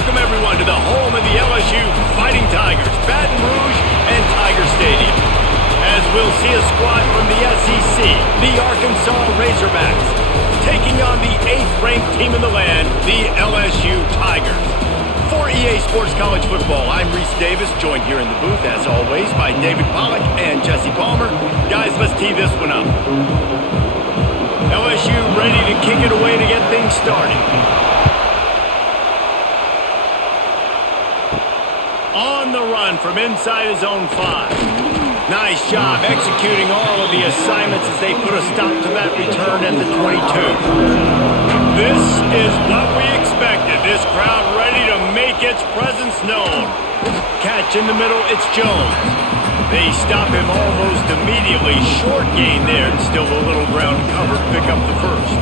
welcome everyone to the home of the LSU Fighting Tigers, Baton Rouge and Tiger Stadium. As we'll see a squad from the SEC, the Arkansas Razorbacks, taking on the 8th-ranked team in the land, the LSU Tigers. For EA Sports College Football, I'm Reese Davis, joined here in the booth, as always, by David Pollack and Jesse Palmer. Guys, let's tee this one up. LSU ready to kick it away to get things started. On the run from inside his own 5. Nice job executing all of the assignments as they put a stop to that return at the 22. This is what we expected. This crowd ready to make its presence known. Catch in the middle, it's Jones. They stop him almost immediately. Short gain there, and still a little ground cover to pick up the first.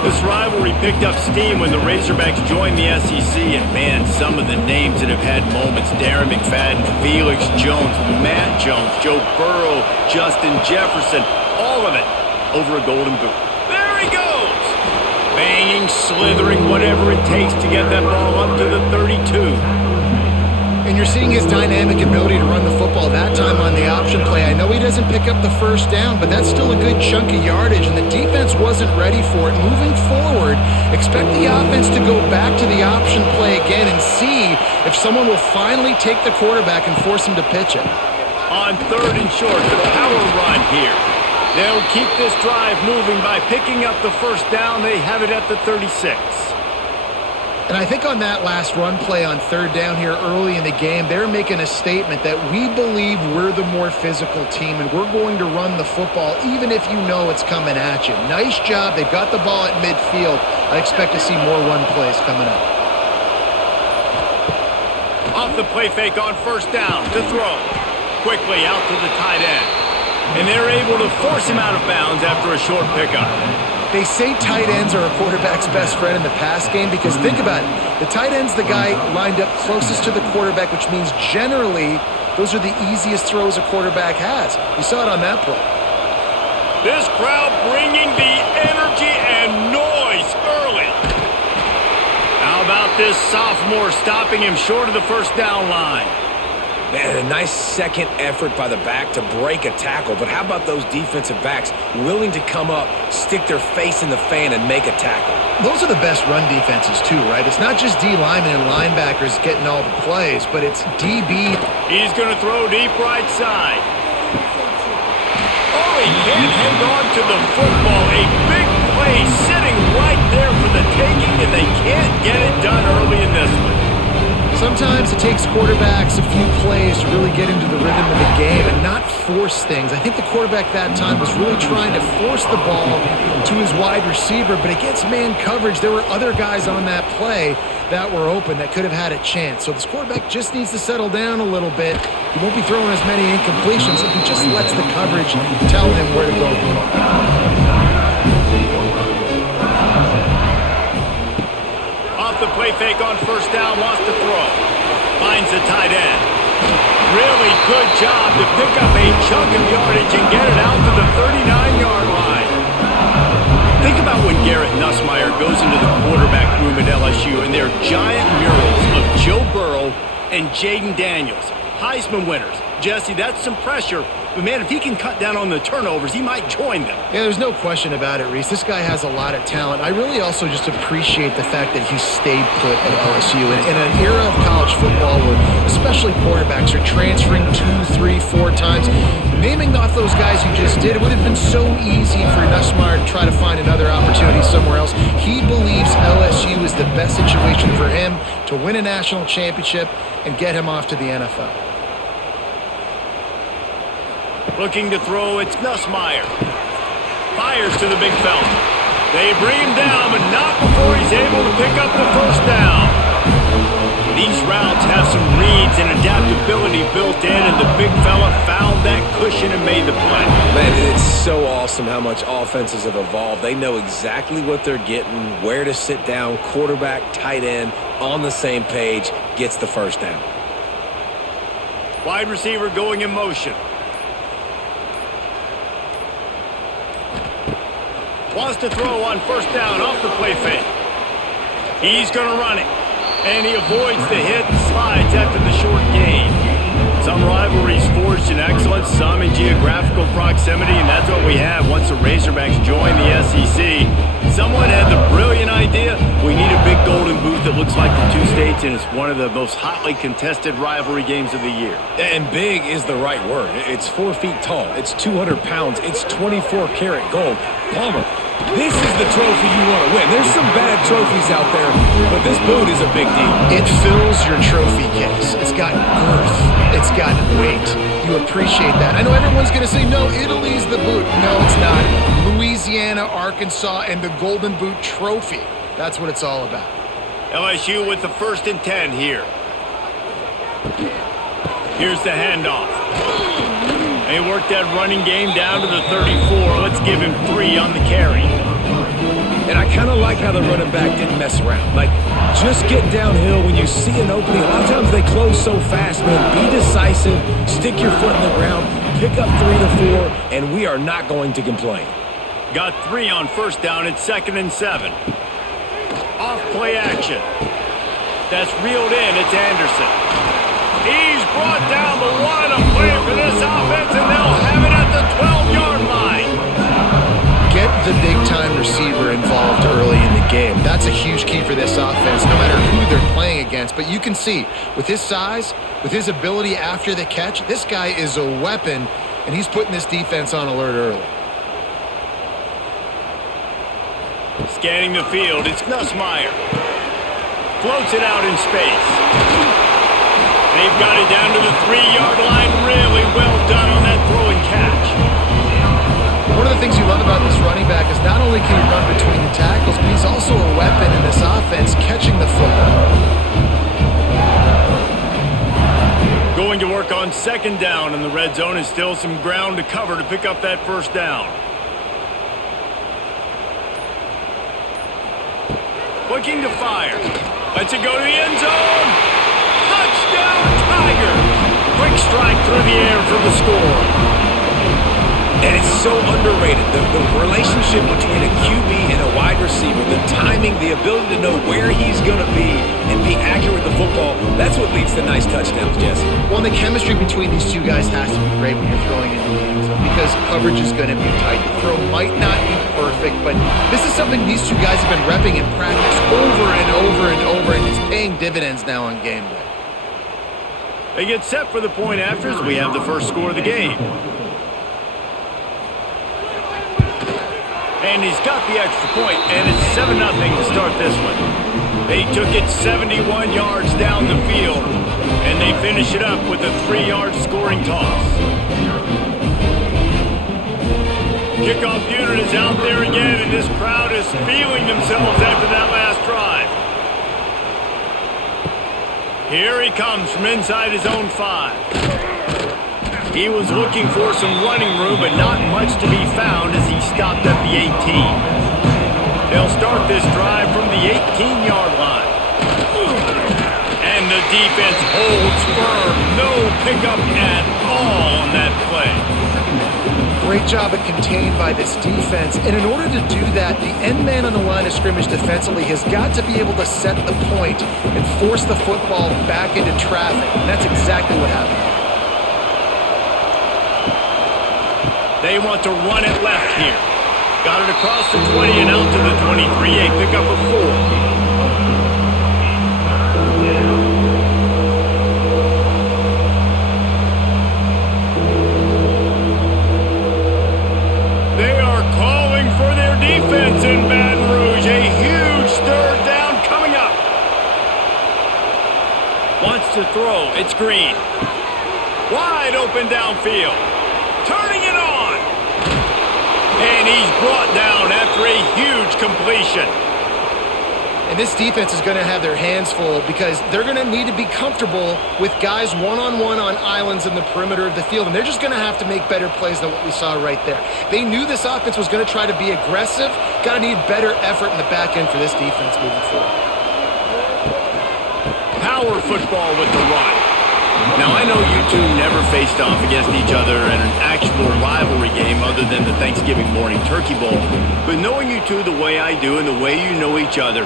This rivalry picked up steam when the Razorbacks joined the SEC, and man, some of the names that have had moments: Darren McFadden, Felix Jones, Matt Jones, Joe Burrow, Justin Jefferson, all of it over a golden boot. There he goes! Banging, slithering, whatever it takes to get that ball up to the 32. And you're seeing his dynamic ability to run the football that time on the option play. I know he doesn't pick up the first down, but that's still a good chunk of yardage, and the defense wasn't ready for it. Moving forward, expect the offense to go back to the option play again and see if someone will finally take the quarterback and force him to pitch it. On 3rd and short, the power run here. They'll keep this drive moving by picking up the first down. They have it at the 36. And I think on that last run play on 3rd down here early in the game, they're making a statement that we believe we're the more physical team and we're going to run the football even if you know it's coming at you. Nice job. They've got the ball at midfield. I expect to see more run plays coming up. Off the play fake on 1st down to throw. Quickly out to the tight end. And they're able to force him out of bounds after a short pickup. They say tight ends are a quarterback's best friend in the pass game because think about it. The tight end's the guy lined up closest to the quarterback, which means generally those are the easiest throws a quarterback has. You saw it on that play. This crowd bringing the energy and noise early. How about this sophomore stopping him short of the first down line? Man, a nice second effort by the back to break a tackle, but how about those defensive backs willing to come up, stick their face in the fan, and make a tackle? Those are the best run defenses too, right? It's not just D linemen and linebackers getting all the plays, but it's DB. He's going to throw deep right side. Oh, he can't hang on to the football. A big play sitting right there for the taking, and they can't get it done early in this one. Sometimes it takes quarterbacks a few plays to really get into the rhythm of the game and not force things. I think the quarterback that time was really trying to force the ball to his wide receiver, but against man coverage, there were other guys on that play that were open that could have had a chance. So this quarterback just needs to settle down a little bit. He won't be throwing as many incompletions if he just lets the coverage tell him where to go with the ball. The play fake on 1st down, wants to throw. Finds the tight end. Really good job to pick up a chunk of yardage and get it out to the 39-yard line. Think about when Garrett Nussmeier goes into the quarterback room at LSU and there are giant murals of Joe Burrow and Jaden Daniels, Heisman winners. Jesse, that's some pressure. But, man, if he can cut down on the turnovers, he might join them. Yeah, there's no question about it, Reese. This guy has a lot of talent. I really also just appreciate the fact that he stayed put at LSU. In an era of college football where especially quarterbacks are transferring 2, 3, 4 times, naming off those guys you just did, it would have been so easy for Nussmeier to try to find another opportunity somewhere else. He believes LSU is the best situation for him to win a national championship and get him off to the NFL. Looking to throw, it's Nussmeier. Fires to the big fella. They bring him down, but not before he's able to pick up the first down. These routes have some reads and adaptability built in, and the big fella found that cushion and made the play. Man, it's so awesome how much offenses have evolved. They know exactly what they're getting, where to sit down, quarterback, tight end, on the same page, gets the first down. Wide receiver going in motion. Wants to throw on 1st down off the play fake. He's going to run it. And he avoids the hit and slides after the short gain. Some rivalries forged in excellence, some in geographical proximity, and that's what we have once the Razorbacks join the SEC. Someone had the brilliant idea, we need a big golden boot that looks like the two states, and it's one of the most hotly contested rivalry games of the year. And big is the right word. It's 4 feet tall. It's 200 pounds. It's 24-karat gold. Palmer, this is the trophy you want to win. There's some bad trophies out there, but this boot is a big deal. It fills your trophy case. It's got girth. It's got weight. You appreciate that. I know everyone's going to say, no, Italy's the boot. No, it's not. Louisiana, Arkansas, and the Golden Boot Trophy. That's what it's all about. LSU with the 1st and 10 here. Here's the handoff. They worked that running game down to the 34. Let's give him 3 on the carry. And I kind of like how the running back didn't mess around. Like, just get downhill when you see an opening. A lot of times they close so fast, man. Be decisive, stick your foot in the ground, pick up 3 to 4, and we are not going to complain. Got 3 on 1st down at 2nd and 7. Off play action. That's reeled in. It's Anderson. He's brought down, but what a play for this offense, and they'll have it at the 12-yard line. Get the big-time receiver involved early in the game. That's a huge key for this offense, no matter who they're playing against. But you can see, with his size, with his ability after the catch, this guy is a weapon, and he's putting this defense on alert early. Scanning the field, it's Nussmeier. Floats it out in space. They've got it down to the 3-yard line. Really well done on that throw and catch. One of the things you love about this running back is not only can he run between the tackles, but he's also a weapon in this offense catching the football. Going to work on 2nd down, and the red zone is still some ground to cover to pick up that 1st down. Looking to fire. Lets it go to the end zone. Touchdown, Tigers! Quick strike through the air for the score. And it's so underrated. The relationship between a QB and a wide receiver, the timing, the ability to know where he's going to be and be accurate with the football, that's what leads to nice touchdowns, Jesse. Well, the chemistry between these two guys has to be great when you're throwing into the end zone because coverage is going to be tight. The throw might not be perfect, but this is something these two guys have been repping in practice over and over and over, and it's paying dividends now on game day. They get set for the point after as we have the first score of the game. And he's got the extra point, and it's 7-0 to start this one. They took it 71 yards down the field, and they finish it up with a 3-yard scoring toss. Kickoff unit is out there again, and this crowd is feeling themselves after that last drive. Here he comes from inside his own 5. He was looking for some running room, but not much to be found as he stopped at the 18. They'll start this drive from the 18-yard line. And the defense holds firm. No pickup at all on that play. Great job of contained by this defense. And in order to do that, the end man on the line of scrimmage defensively has got to be able to set the point and force the football back into traffic. And that's exactly what happened. They want to run it left here. Got it across the 20 and out to the 23. A pickup of 4. They are calling for their defense in Baton Rouge. A huge 3rd down coming up. Wants to throw. It's Green. Wide open downfield. Turning it on. And he's brought down after a huge completion. And this defense is going to have their hands full because they're going to need to be comfortable with guys one-on-one on islands in the perimeter of the field. And they're just going to have to make better plays than what we saw right there. They knew this offense was going to try to be aggressive. Got to need better effort in the back end for this defense moving forward. Power football with the run. Now, I know you two never faced off against each other in an actual rivalry game other than the Thanksgiving morning Turkey Bowl, but knowing you two the way I do and the way you know each other,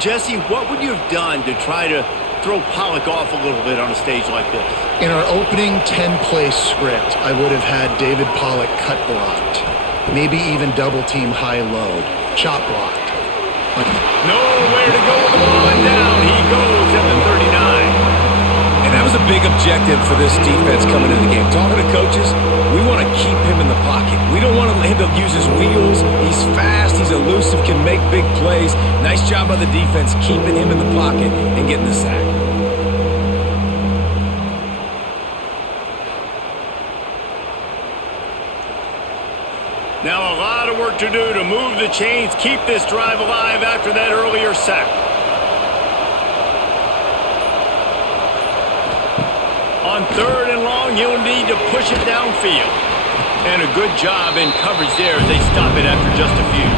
Jesse, what would you have done to try to throw Pollock off a little bit on a stage like this? In our opening 10-play script, I would have had David Pollock cut blocked. Maybe even double team high load. Chop blocked. Nowhere to go with the ball, and down he goes at the 39. And that was a big objective for this defense coming into the game. Talking to coaches, we want to keep him in the pocket. We don't want him to use his wheels. He's fast, he's elusive, can make big plays. Nice job by the defense keeping him in the pocket and getting the sack. Now a lot of work to do to move the chains, keep this drive alive after that earlier sack. On 3rd and long, he'll need to push it downfield. And a good job in coverage there as they stop it after just a few.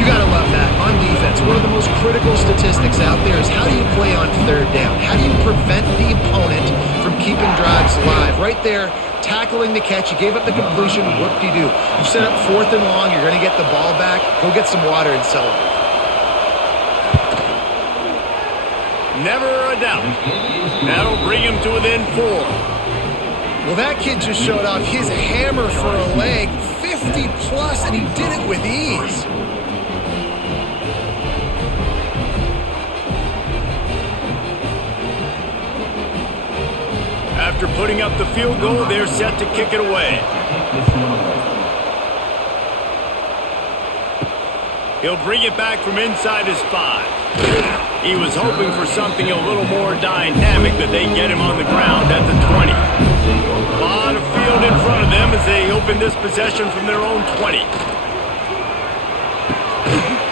You got to love that. On defense, one of the most critical statistics out there is how do you play on 3rd down? How do you prevent the opponent from keeping drives alive? Right there, tackling the catch. You gave up the completion. Whoop-de-doo. You set up 4th and long. You're going to get the ball back. Go get some water and celebrate. Never a doubt. That'll bring him to within 4. Well, that kid just showed off his hammer for a leg, 50 plus, and he did it with ease. After putting up the field goal, they're set to kick it away. He'll bring it back from inside his 5. He was hoping for something a little more dynamic, but they get him on the ground at the 20. A lot of field in front of them as they open this possession from their own 20.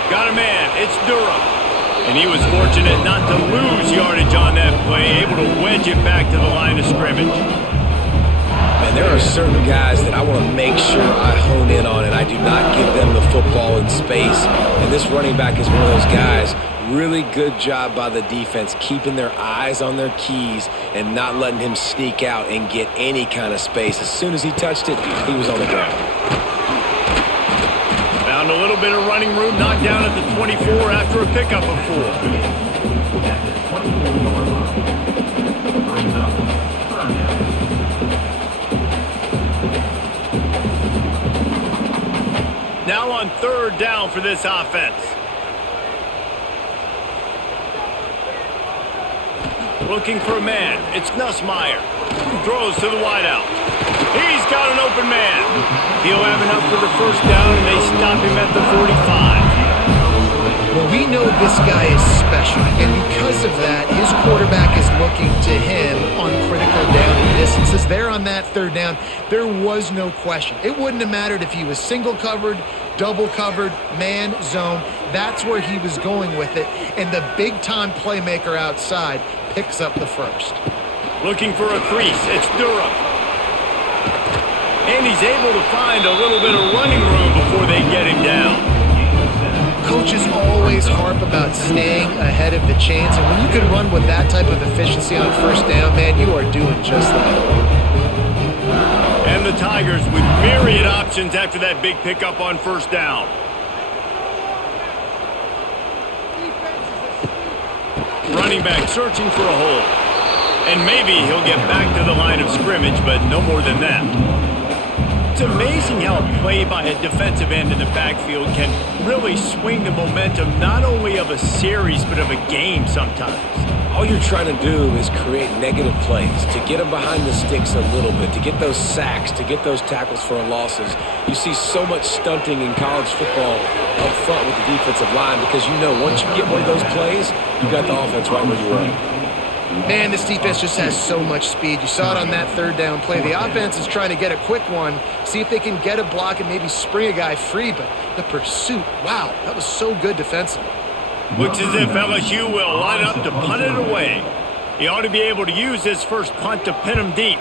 Got a man. It's Durham. And he was fortunate not to lose yardage on that play, able to wedge it back to the line of scrimmage. Man, there are certain guys that I want to make sure I hone in on, and I do not give them the football in space. And this running back is one of those guys. Really good job by the defense, keeping their eyes on their keys and not letting him sneak out and get any kind of space. As soon as he touched it, he was on the ground. Found a little bit of running room, knocked down at the 24 after a pickup of 4. Now on 3rd down for this offense. Looking for a man. It's Nussmeier. Throws to the wideout. He's got an open man. He'll have enough for the 1st down, and they stop him at the 45. Well, we know this guy is special, and because of that, his quarterback is looking to him on critical down and distances. There on that 3rd down, there was no question. It wouldn't have mattered if he was single covered, double covered, man, zone. That's where he was going with it, and the big-time playmaker outside picks up the 1st. Looking for a crease. It's Durham. And he's able to find a little bit of running room before they get him down. Coaches always harp about staying ahead of the chains, and when you can run with that type of efficiency on 1st down, man, you are doing just that. And the Tigers with myriad options after that big pickup on 1st down. Running back searching for a hole. And maybe he'll get back to the line of scrimmage, but no more than that. It's amazing how a play by a defensive end in the backfield can really swing the momentum not only of a series, but of a game sometimes. All you're trying to do is create negative plays, to get them behind the sticks a little bit, to get those sacks, to get those tackles for losses. You see so much stunting in college football up front with the defensive line because you know once you get one of those plays, you got the offense right where you were. Man, this defense just has so much speed. You saw it on that 3rd down play. The offense is trying to get a quick one, see if they can get a block and maybe spring a guy free, but the pursuit, wow, that was so good defensively. Looks as if LSU will line up to punt it away. He ought to be able to use his 1st punt to pin him deep.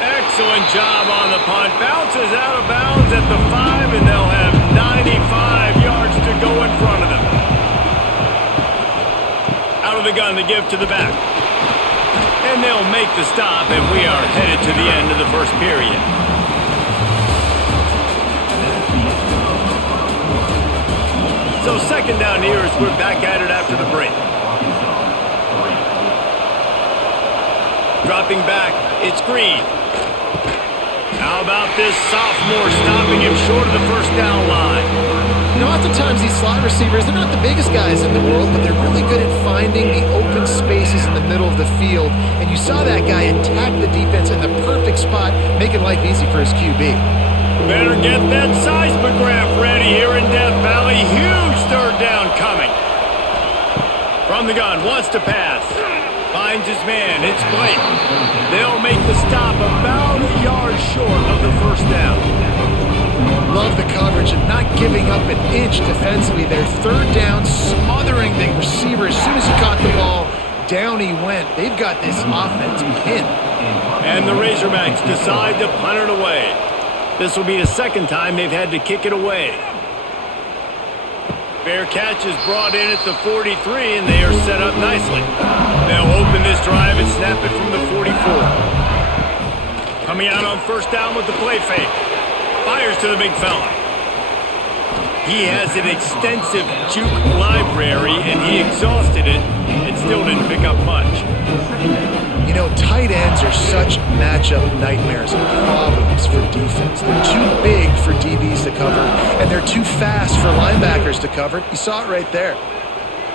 Excellent job on the punt. Bounces out of bounds at the 5, and they'll have 95 yards to go in front of them. Out of the gun to give to the back. And they'll make the stop, and we are headed to the end of the 1st period. So second down here as we're back at it after the break. Dropping back, it's Green. How about this sophomore stopping him short of the first down line? You know, oftentimes these slot receivers, they're not the biggest guys in the world, but they're really good at finding the open spaces in the middle of the field. And you saw that guy attack the defense in the perfect spot, making life easy for his QB. Better get that seismograph ready here in Death Valley. Huge third down coming. From the gun, wants to pass. Finds his man, it's Blake. They'll make the stop about a yard short of the first down. Love the coverage and not giving up an inch defensively. Their third down, smothering the receiver. As soon as he caught the ball, down he went. They've got this offense pinned. And the Razorbacks decide to punt it away. This will be the second time they've had to kick it away. Fair catch is brought in at the 43, and they are set up nicely. They'll open this drive and snap it from the 44. Coming out on first down with the play fake. Fires to the big fella. He has an extensive juke library, and he exhausted it and still didn't pick up much. You know, tight ends are such matchup nightmares and problems for defense. They're too big for DBs to cover, and they're too fast for linebackers to cover. You saw it right there.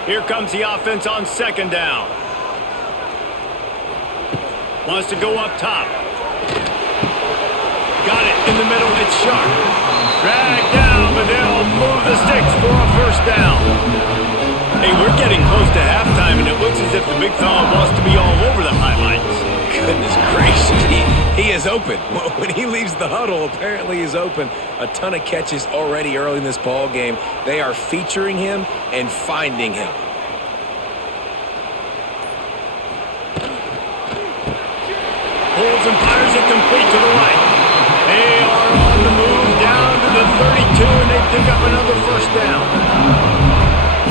Here comes the offense on second down. Wants to go up top. Got it in the middle. It's Sharp. Dragged down, but they'll move the sticks for a first down. Hey, we're getting close to halftime, and it looks as if the big fella wants to be all over the highlights. Goodness gracious, he is open. When he leaves the huddle, apparently he's open. A ton of catches already early in this ball game. They are featuring him and finding him. Pulls and fires it complete to the right. They are on the move down to the 32, and they pick up another first down.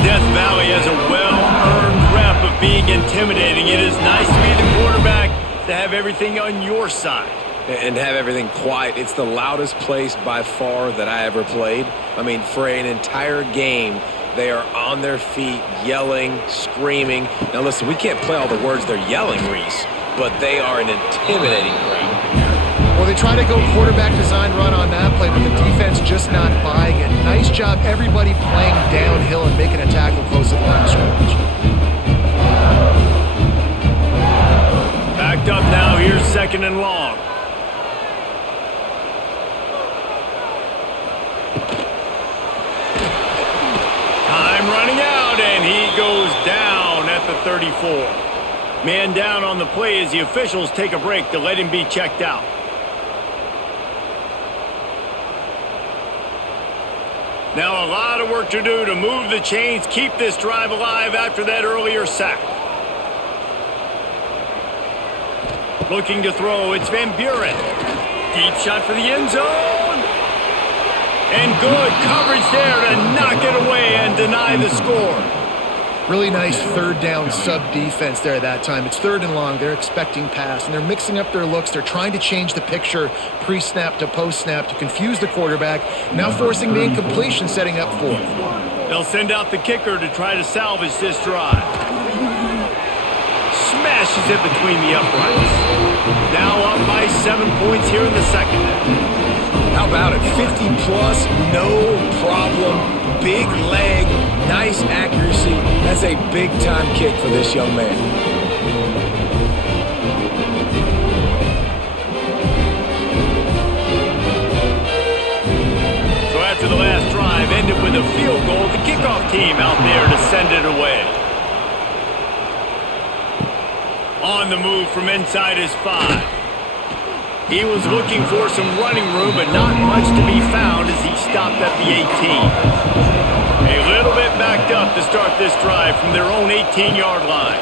Death Valley has a well-earned rep of being intimidating. It is nice to be the quarterback, to have everything on your side. And have everything quiet. It's the loudest place by far that I ever played. I mean, for an entire game, they are on their feet, yelling, screaming. Now listen, we can't play all the words they're yelling, Reese, but they are an intimidating crowd. Well, they try to go quarterback design run on that play, but the defense just not buying it. Nice job, everybody playing downhill and making a tackle close to the line of scrimmage. Backed up now, here's second and long. Time running out, and he goes down at the 34. Man down on the play as the officials take a break to let him be checked out. Now a lot of work to do to move the chains, keep this drive alive after that earlier sack. Looking to throw, it's Van Buren. Deep shot for the end zone. And good coverage there to knock it away and deny the score. Really nice third down sub-defense there at that time. It's third and long. They're expecting pass, and they're mixing up their looks. They're trying to change the picture pre-snap to post-snap to confuse the quarterback, now forcing the incompletion, setting up fourth. They'll send out the kicker to try to salvage this drive. Smashes it between the uprights. Now up by 7 points here in the second. How about it? 50-plus, no problem. Big leg, nice accuracy. That's a big-time kick for this young man. So after the last drive ended with a field goal, the kickoff team out there to send it away. On the move from inside his 5. He was looking for some running room, but not much to be found as he stopped at the 18. A little bit backed up to start this drive from their own 18-yard line.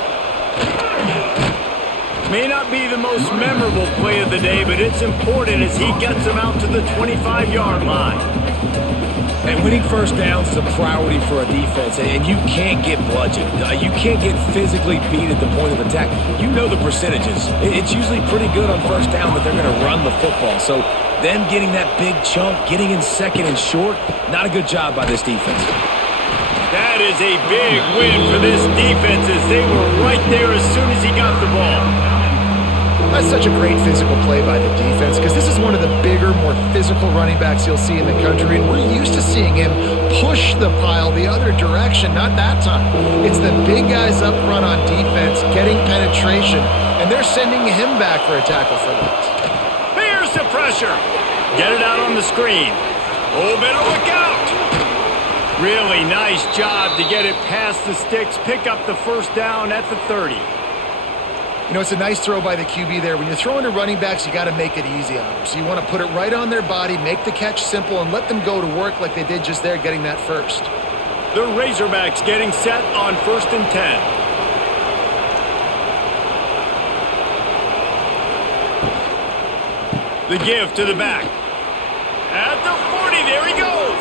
May not be the most memorable play of the day, but it's important as he gets them out to the 25-yard line. And winning first downs is a priority for a defense, and you can't get bludgeoned. You can't get physically beat at the point of attack. You know the percentages. It's usually pretty good on first down that they're going to run the football. So them getting that big chunk, getting in second and short, not a good job by this defense. That is a big win for this defense as they were right there as soon as he got the ball. That's such a great physical play by the defense because this is one of the bigger, more physical running backs you'll see in the country, and we're used to seeing him push the pile the other direction, not that time. It's the big guys up front on defense getting penetration, and they're sending him back for a tackle for loss. Here's the pressure. Get it out on the screen. Oh, better look out. Really nice job to get it past the sticks, pick up the first down at the 30. You know, it's a nice throw by the QB there. When you're throwing to running backs, you got to make it easy on them. So you want to put it right on their body, make the catch simple, and let them go to work like they did just there getting that first. The Razorbacks getting set on 1st and 10. The give to the back. At the 40, there he goes.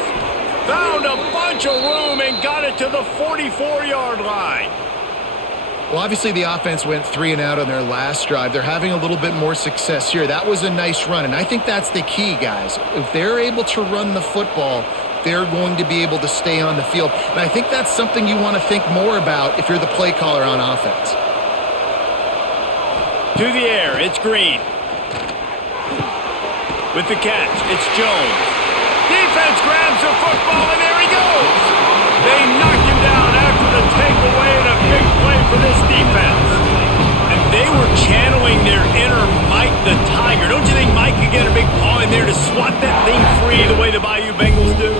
Found a bunch of room and got it to the 44-yard line. Well, obviously the offense went 3 and out on their last drive. They're having a little bit more success here. That was a nice run, and I think that's the key, guys. If they're able to run the football, they're going to be able to stay on the field. And I think that's something you want to think more about if you're the play caller on offense. To the air, it's Green. With the catch, it's Jones. Defense grabs the football, and there he goes. They knocked him down after the takeaway, and a big play for this defense. And they were channeling their inner Mike the Tiger. Don't you think Mike could get a big paw in there to swat that thing free the way the Bayou Bengals do?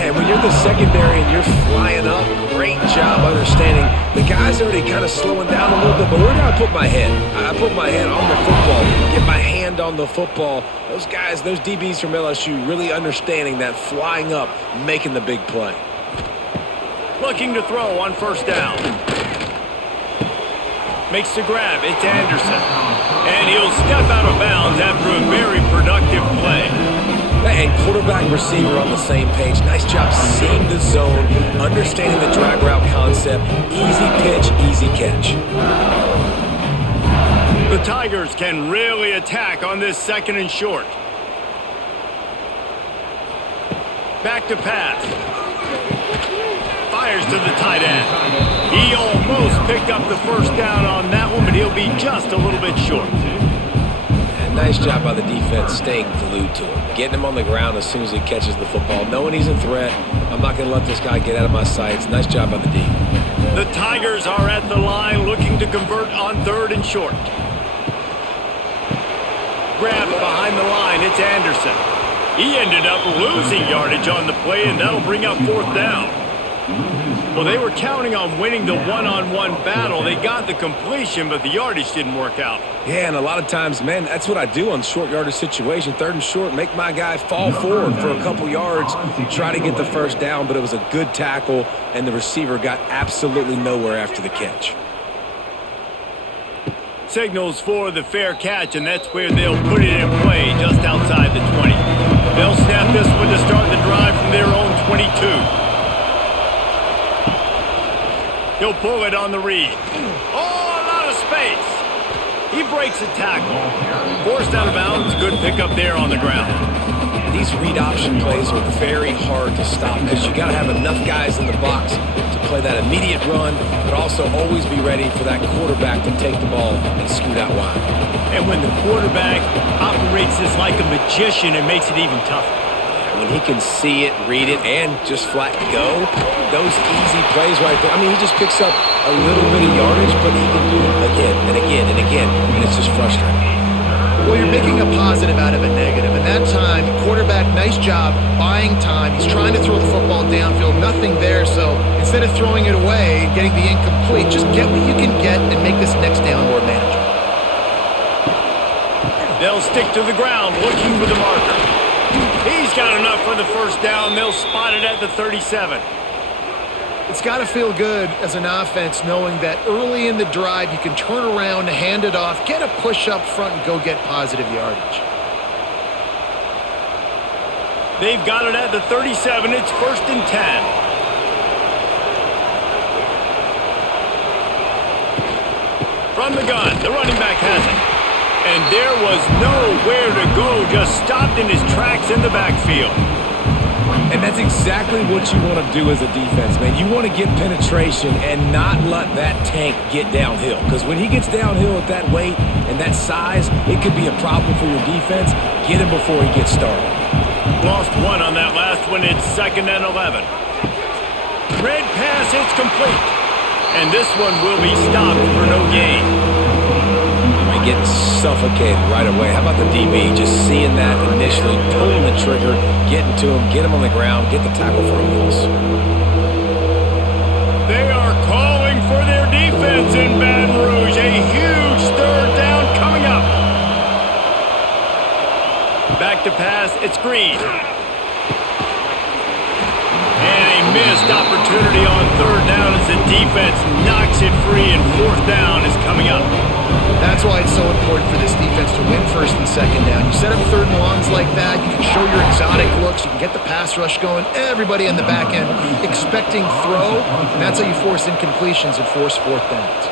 And when you're the secondary and you're flying up, great job understanding. The guy's already kind of slowing down a little bit, but where do I put my head? I put my head on the football, get my hand on the football. Those guys, those DBs from LSU really understanding that flying up, making the big play. Looking to throw on 1st down. Makes the grab. It's Anderson. And he'll step out of bounds after a very productive play. And quarterback receiver on the same page. Nice job seeing the zone, understanding the drag route concept. Easy pitch, easy catch. The Tigers can really attack on this 2nd and short. Back to pass. Fires to the tight end. He almost picked up the first down on that one, but he'll be just a little bit short. And nice job by the defense staying glued to him. Getting him on the ground as soon as he catches the football. Knowing he's a threat. I'm not going to let this guy get out of my sights. Nice job by the D. The Tigers are at the line looking to convert on 3rd and short. Grab behind the line. It's Anderson. He ended up losing yardage on the play, and that'll bring up 4th down. Well, they were counting on winning the one-on-one battle. They got the completion, but the yardage didn't work out. Yeah, and a lot of times, man, that's what I do on short yardage situation. 3rd and short, make my guy fall forward for a couple yards, try to get the first down, but it was a good tackle, and the receiver got absolutely nowhere after the catch. Signals for the fair catch, and that's where they'll put it in play just outside the 20. They'll snap this one to start the drive from their own 22. He'll pull it on the read. Oh, a lot of space. He breaks a tackle. Forced out of bounds. Good pickup there on the ground. These read option plays are very hard to stop because you got to have enough guys in the box to play that immediate run, but also always be ready for that quarterback to take the ball and scoot out wide. And when the quarterback operates this like a magician, it makes it even tougher. When he can see it, read it, and just flat go, those easy plays right there. I mean, he just picks up a little bit of yardage, but he can do it again and again and again, and it's just frustrating. Well, you're making a positive out of a negative. And that time, quarterback, nice job buying time. He's trying to throw the football downfield, nothing there. So instead of throwing it away and getting the incomplete, just get what you can get and make this next down more manageable. They'll stick to the ground looking for the marker. He's got enough for the first down. They'll spot it at the 37. It's got to feel good as an offense knowing that early in the drive you can turn around, hand it off, get a push up front, and go get positive yardage. They've got it at the 37. It's 1st and 10. From the gun, the running back has it. And there was nowhere to go, just stopped in his tracks in the backfield. And that's exactly what you want to do as a defense, man. You want to get penetration and not let that tank get downhill. Because when he gets downhill at that weight and that size, it could be a problem for your defense. Get him before he gets started. Lost one on that last one. It's 2nd and 11. Red pass, it's complete. And this one will be stopped for no gain. Getting suffocated right away. How about the DB just seeing that initially, pulling the trigger, getting to him, get him on the ground, get the tackle for a loss. They are calling for their defense in Baton Rouge. A huge 3rd down coming up. Back to pass, it's Green. And a missed opportunity on 3rd down as the defense knocks it free, and 4th down is coming up. That's why it's so important for this defense to win 1st and 2nd down. You set up 3rd and longs like that, you can show your exotic looks, you can get the pass rush going, everybody on the back end expecting throw, and that's how you force incompletions and force 4th downs.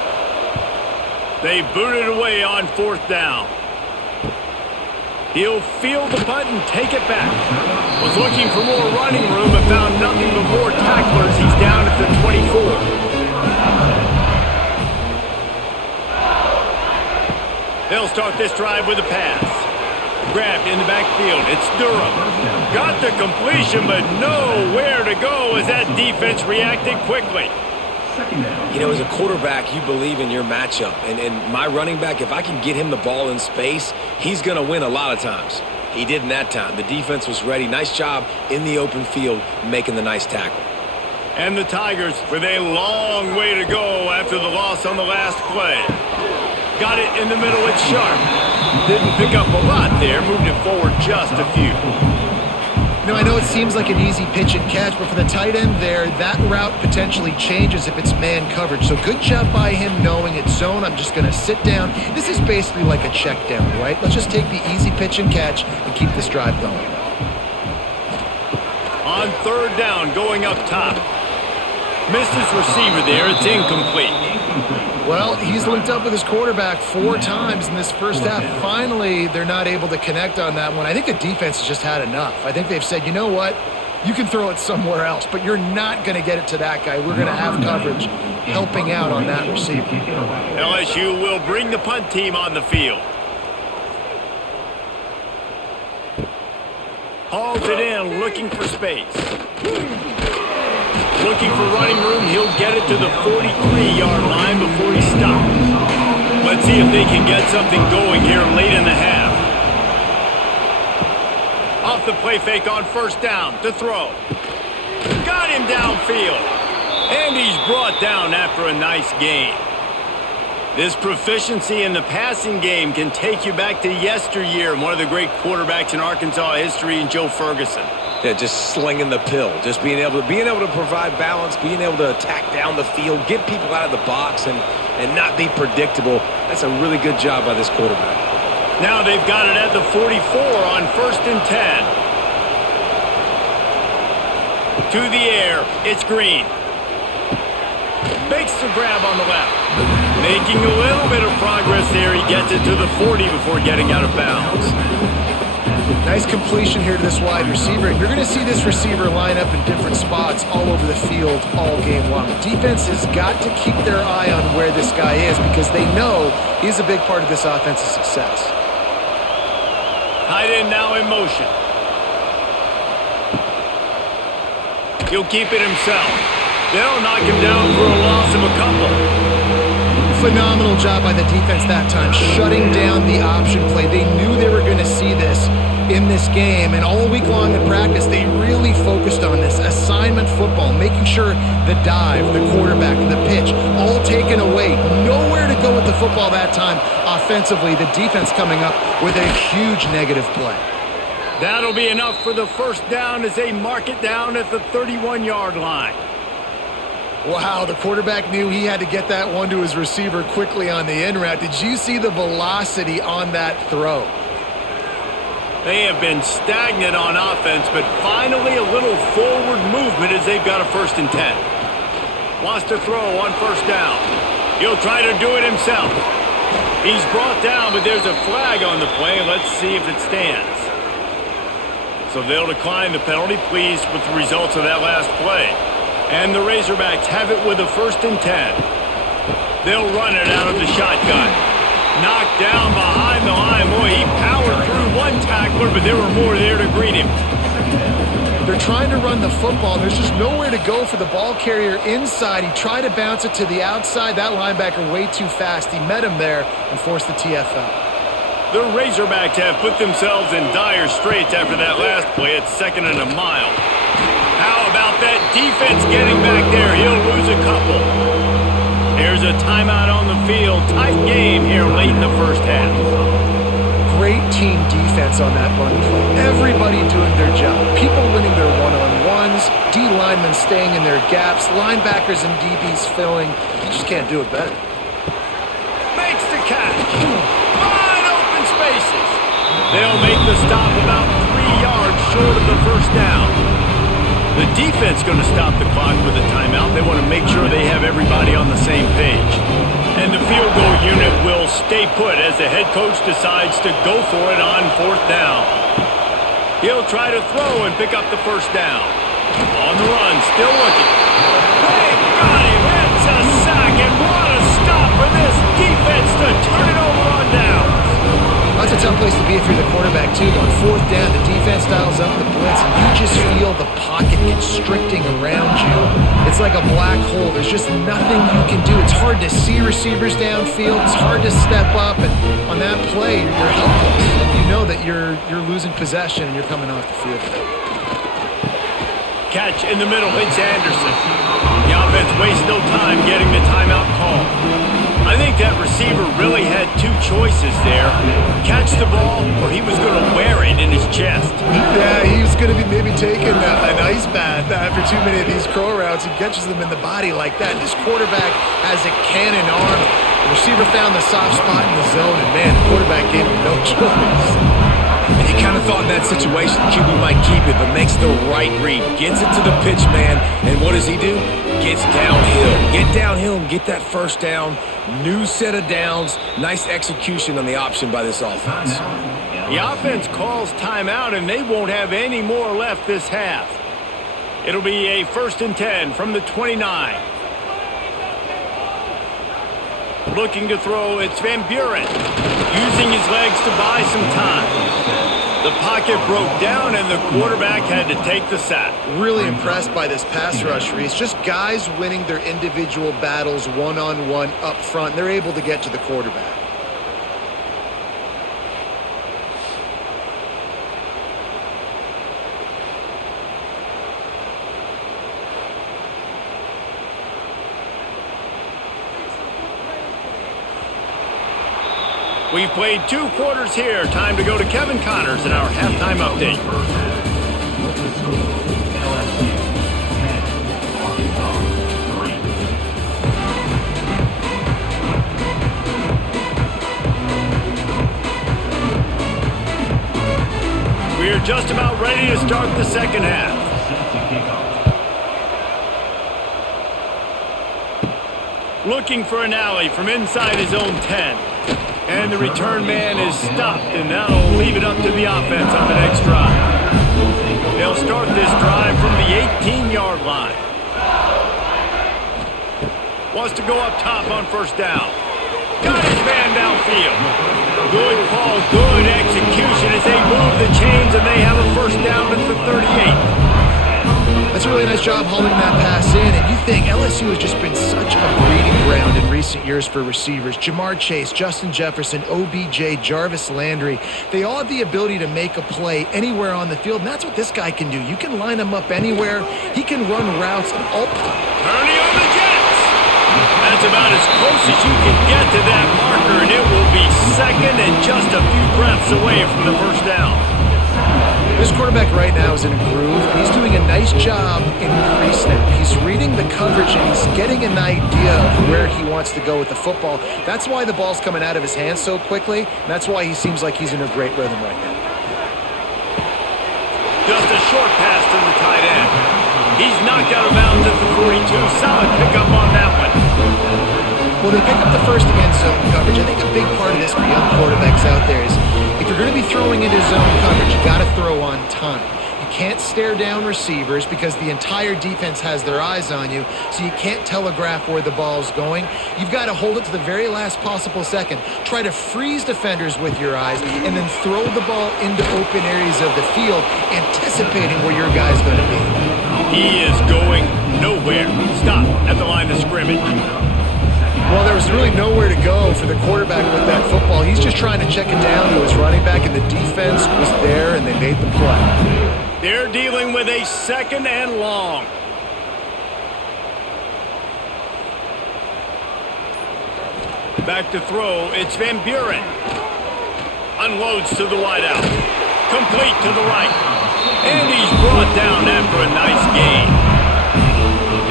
They boot it away on 4th down. He'll field the punt and take it back. Was looking for more running room but found nothing but more tacklers. He's down at the 24. They'll start this drive with a pass. Grabbed in the backfield. It's Durham. Got the completion, but nowhere to go as that defense reacted quickly. You know, as a quarterback, you believe in your matchup. And my running back, if I can get him the ball in space, he's going to win a lot of times. He didn't that time. The defense was ready. Nice job in the open field making the nice tackle. And the Tigers with a long way to go after the loss on the last play. Got it in the middle, it's Sharp. Didn't pick up a lot there, moved it forward just a few. You know, I know it seems like an easy pitch and catch, but for the tight end there, that route potentially changes if it's man coverage. So good job by him knowing it's zone. I'm just going to sit down. This is basically like a check down, right? Let's just take the easy pitch and catch and keep this drive going. On 3rd down, going up top. Missed his receiver there, it's incomplete. Well, he's linked up with his quarterback 4 times in this first half. Finally, they're not able to connect on that one. I think the defense has just had enough. I think they've said, you know what? You can throw it somewhere else, but you're not going to get it to that guy. We're going to have coverage helping out on that receiver. LSU will bring the punt team on the field. Hauls it in, looking for space. Looking for running room, he'll get it to the 43-yard line before he stops. Let's see if they can get something going here late in the half. Off the play fake on 1st down to throw. Got him downfield. And he's brought down after a nice gain. This proficiency in the passing game can take you back to yesteryear, one of the great quarterbacks in Arkansas history, in Joe Ferguson. Yeah, just slinging the pill, just being able to provide balance, being able to attack down the field, get people out of the box, and not be predictable. That's a really good job by this quarterback. Now they've got it at the 44 on 1st and 10. To the air, it's Green. Makes the grab on the left. Making a little bit of progress there. He gets it to the 40 before getting out of bounds. Nice completion here to this wide receiver. And you're going to see this receiver line up in different spots all over the field all game long. Defense has got to keep their eye on where this guy is because they know he's a big part of this offense's success. Tight end now in motion. He'll keep it himself. They'll knock him down for a loss of a couple. Phenomenal job by the defense that time, shutting down the option play. They knew they were going to see this in this game, and all week long in practice, they really focused on this assignment football, making sure the dive, the quarterback, the pitch, all taken away. Nowhere to go with the football that time offensively. The defense coming up with a huge negative play. That'll be enough for the 1st down as they mark it down at the 31-yard line. Wow, the quarterback knew he had to get that one to his receiver quickly on the in route. Did you see the velocity on that throw? They have been stagnant on offense, but finally a little forward movement as they've got a 1st and 10. Wants to throw on 1st down. He'll try to do it himself. He's brought down, but there's a flag on the play. Let's see if it stands. So they'll decline the penalty, pleased with the results of that last play. And the Razorbacks have it with a 1st and 10. They'll run it out of the shotgun. Knocked down behind the line. Boy, he powered through one tackler, but there were more there to greet him. They're trying to run the football. There's just nowhere to go for the ball carrier inside. He tried to bounce it to the outside. That linebacker way too fast. He met him there and forced the TFL. The Razorbacks have put themselves in dire straits after that last play at 2nd and a mile. How about that defense getting back there? He'll lose a couple. There's a timeout on the field. Tight game here late in the first half. Great team defense on that run play. Everybody doing their job. People winning their one-on-ones, D linemen staying in their gaps, linebackers and DBs filling. You just can't do it better. Makes the catch. Wide open spaces. They'll make the stop about 3 yards short of the first down. The defense going to stop the clock with a timeout. They want to make sure they have everybody on the same page. And the field goal unit will stay put as the head coach decides to go for it on 4th down. He'll try to throw and pick up the first down. On the run, still looking. They got him. It's a sack, and what a stop for this defense to turn it over on downs. That's a tough place to be if you're the quarterback, too. On 4th down, the defense dials up the blitz, and you just feel the pocket constricting around you. It's like a black hole. There's just nothing you can do. It's hard to see receivers downfield. It's hard to step up, and on that play, you're helpless. You know that you're losing possession, and you're coming off the field. Catch in the middle. It's Anderson. The offense wastes no time getting the timeout call. I think that receiver really had 2 choices there. Catch the ball, or he was going to wear it in his chest. Yeah, he was going to be maybe taking an ice bath after too many of these curl routes. He catches them in the body like that. This quarterback has a cannon arm. The receiver found the soft spot in the zone, and man, the quarterback gave him no choice. And you kind of thought in that situation, QB might keep it, but makes the right read. Gets it to the pitch man, and what does he do? Gets downhill. Get downhill and get that first down. New set of downs. Nice execution on the option by this offense. The offense calls timeout, and they won't have any more left this half. It'll be a 1st and 10 from the 29. Looking to throw, it's Van Buren. Using his legs to buy some time. The pocket broke down, and the quarterback had to take the sack. Really impressed by this pass rush, Reese. Just guys winning their individual battles one-on-one up front. They're able to get to the quarterback. We've played 2 quarters here. Time to go to Kevin Connors in our halftime update. We are just about ready to start the second half. Looking for an alley from inside his own 10. And the return man is stopped, and that'll leave it up to the offense on the next drive. They'll start this drive from the 18-yard line. Wants to go up top on 1st down. Got his man downfield. Good call, good execution as they move the chains, and they have a 1st down at the 38. That's a really nice job holding that pass in, and you think LSU has just been such a breeding ground in recent years for receivers. Jamar Chase, Justin Jefferson, OBJ, Jarvis Landry, they all have the ability to make a play anywhere on the field, and that's what this guy can do. You can line him up anywhere. He can run routes. Turning on the Jets. That's about as close as you can get to that marker, and it will be 2nd and just a few breaths away from the 1st down. This quarterback right now is in a groove, and he's doing a nice job in pre-snap. He's reading the coverage, and he's getting an idea of where he wants to go with the football. That's why the ball's coming out of his hands so quickly, and that's why he seems like he's in a great rhythm right now. Just a short pass to the tight end. He's knocked out of bounds at the 42. Solid pickup on that one. Well, they pick up the first against zone coverage. I think a big part of this for young quarterbacks out there is if you're going to be throwing into zone coverage, you got to throw on time. can't stare down receivers because the entire defense has their eyes on you, so you can't telegraph where the ball's going. You've got to hold it to the very last possible second. Try to freeze defenders with your eyes and then throw the ball into open areas of the field, anticipating where your guy's going to be. He is going nowhere. Stop at the line of scrimmage. Well, there was really nowhere to go for the quarterback with that football. He's just trying to check it down to his running back, and the defense was there, and they made the play. They're dealing with a 2nd and long. Back to throw, it's Van Buren. Unloads to the wideout. Complete to the right. And he's brought down after a nice gain.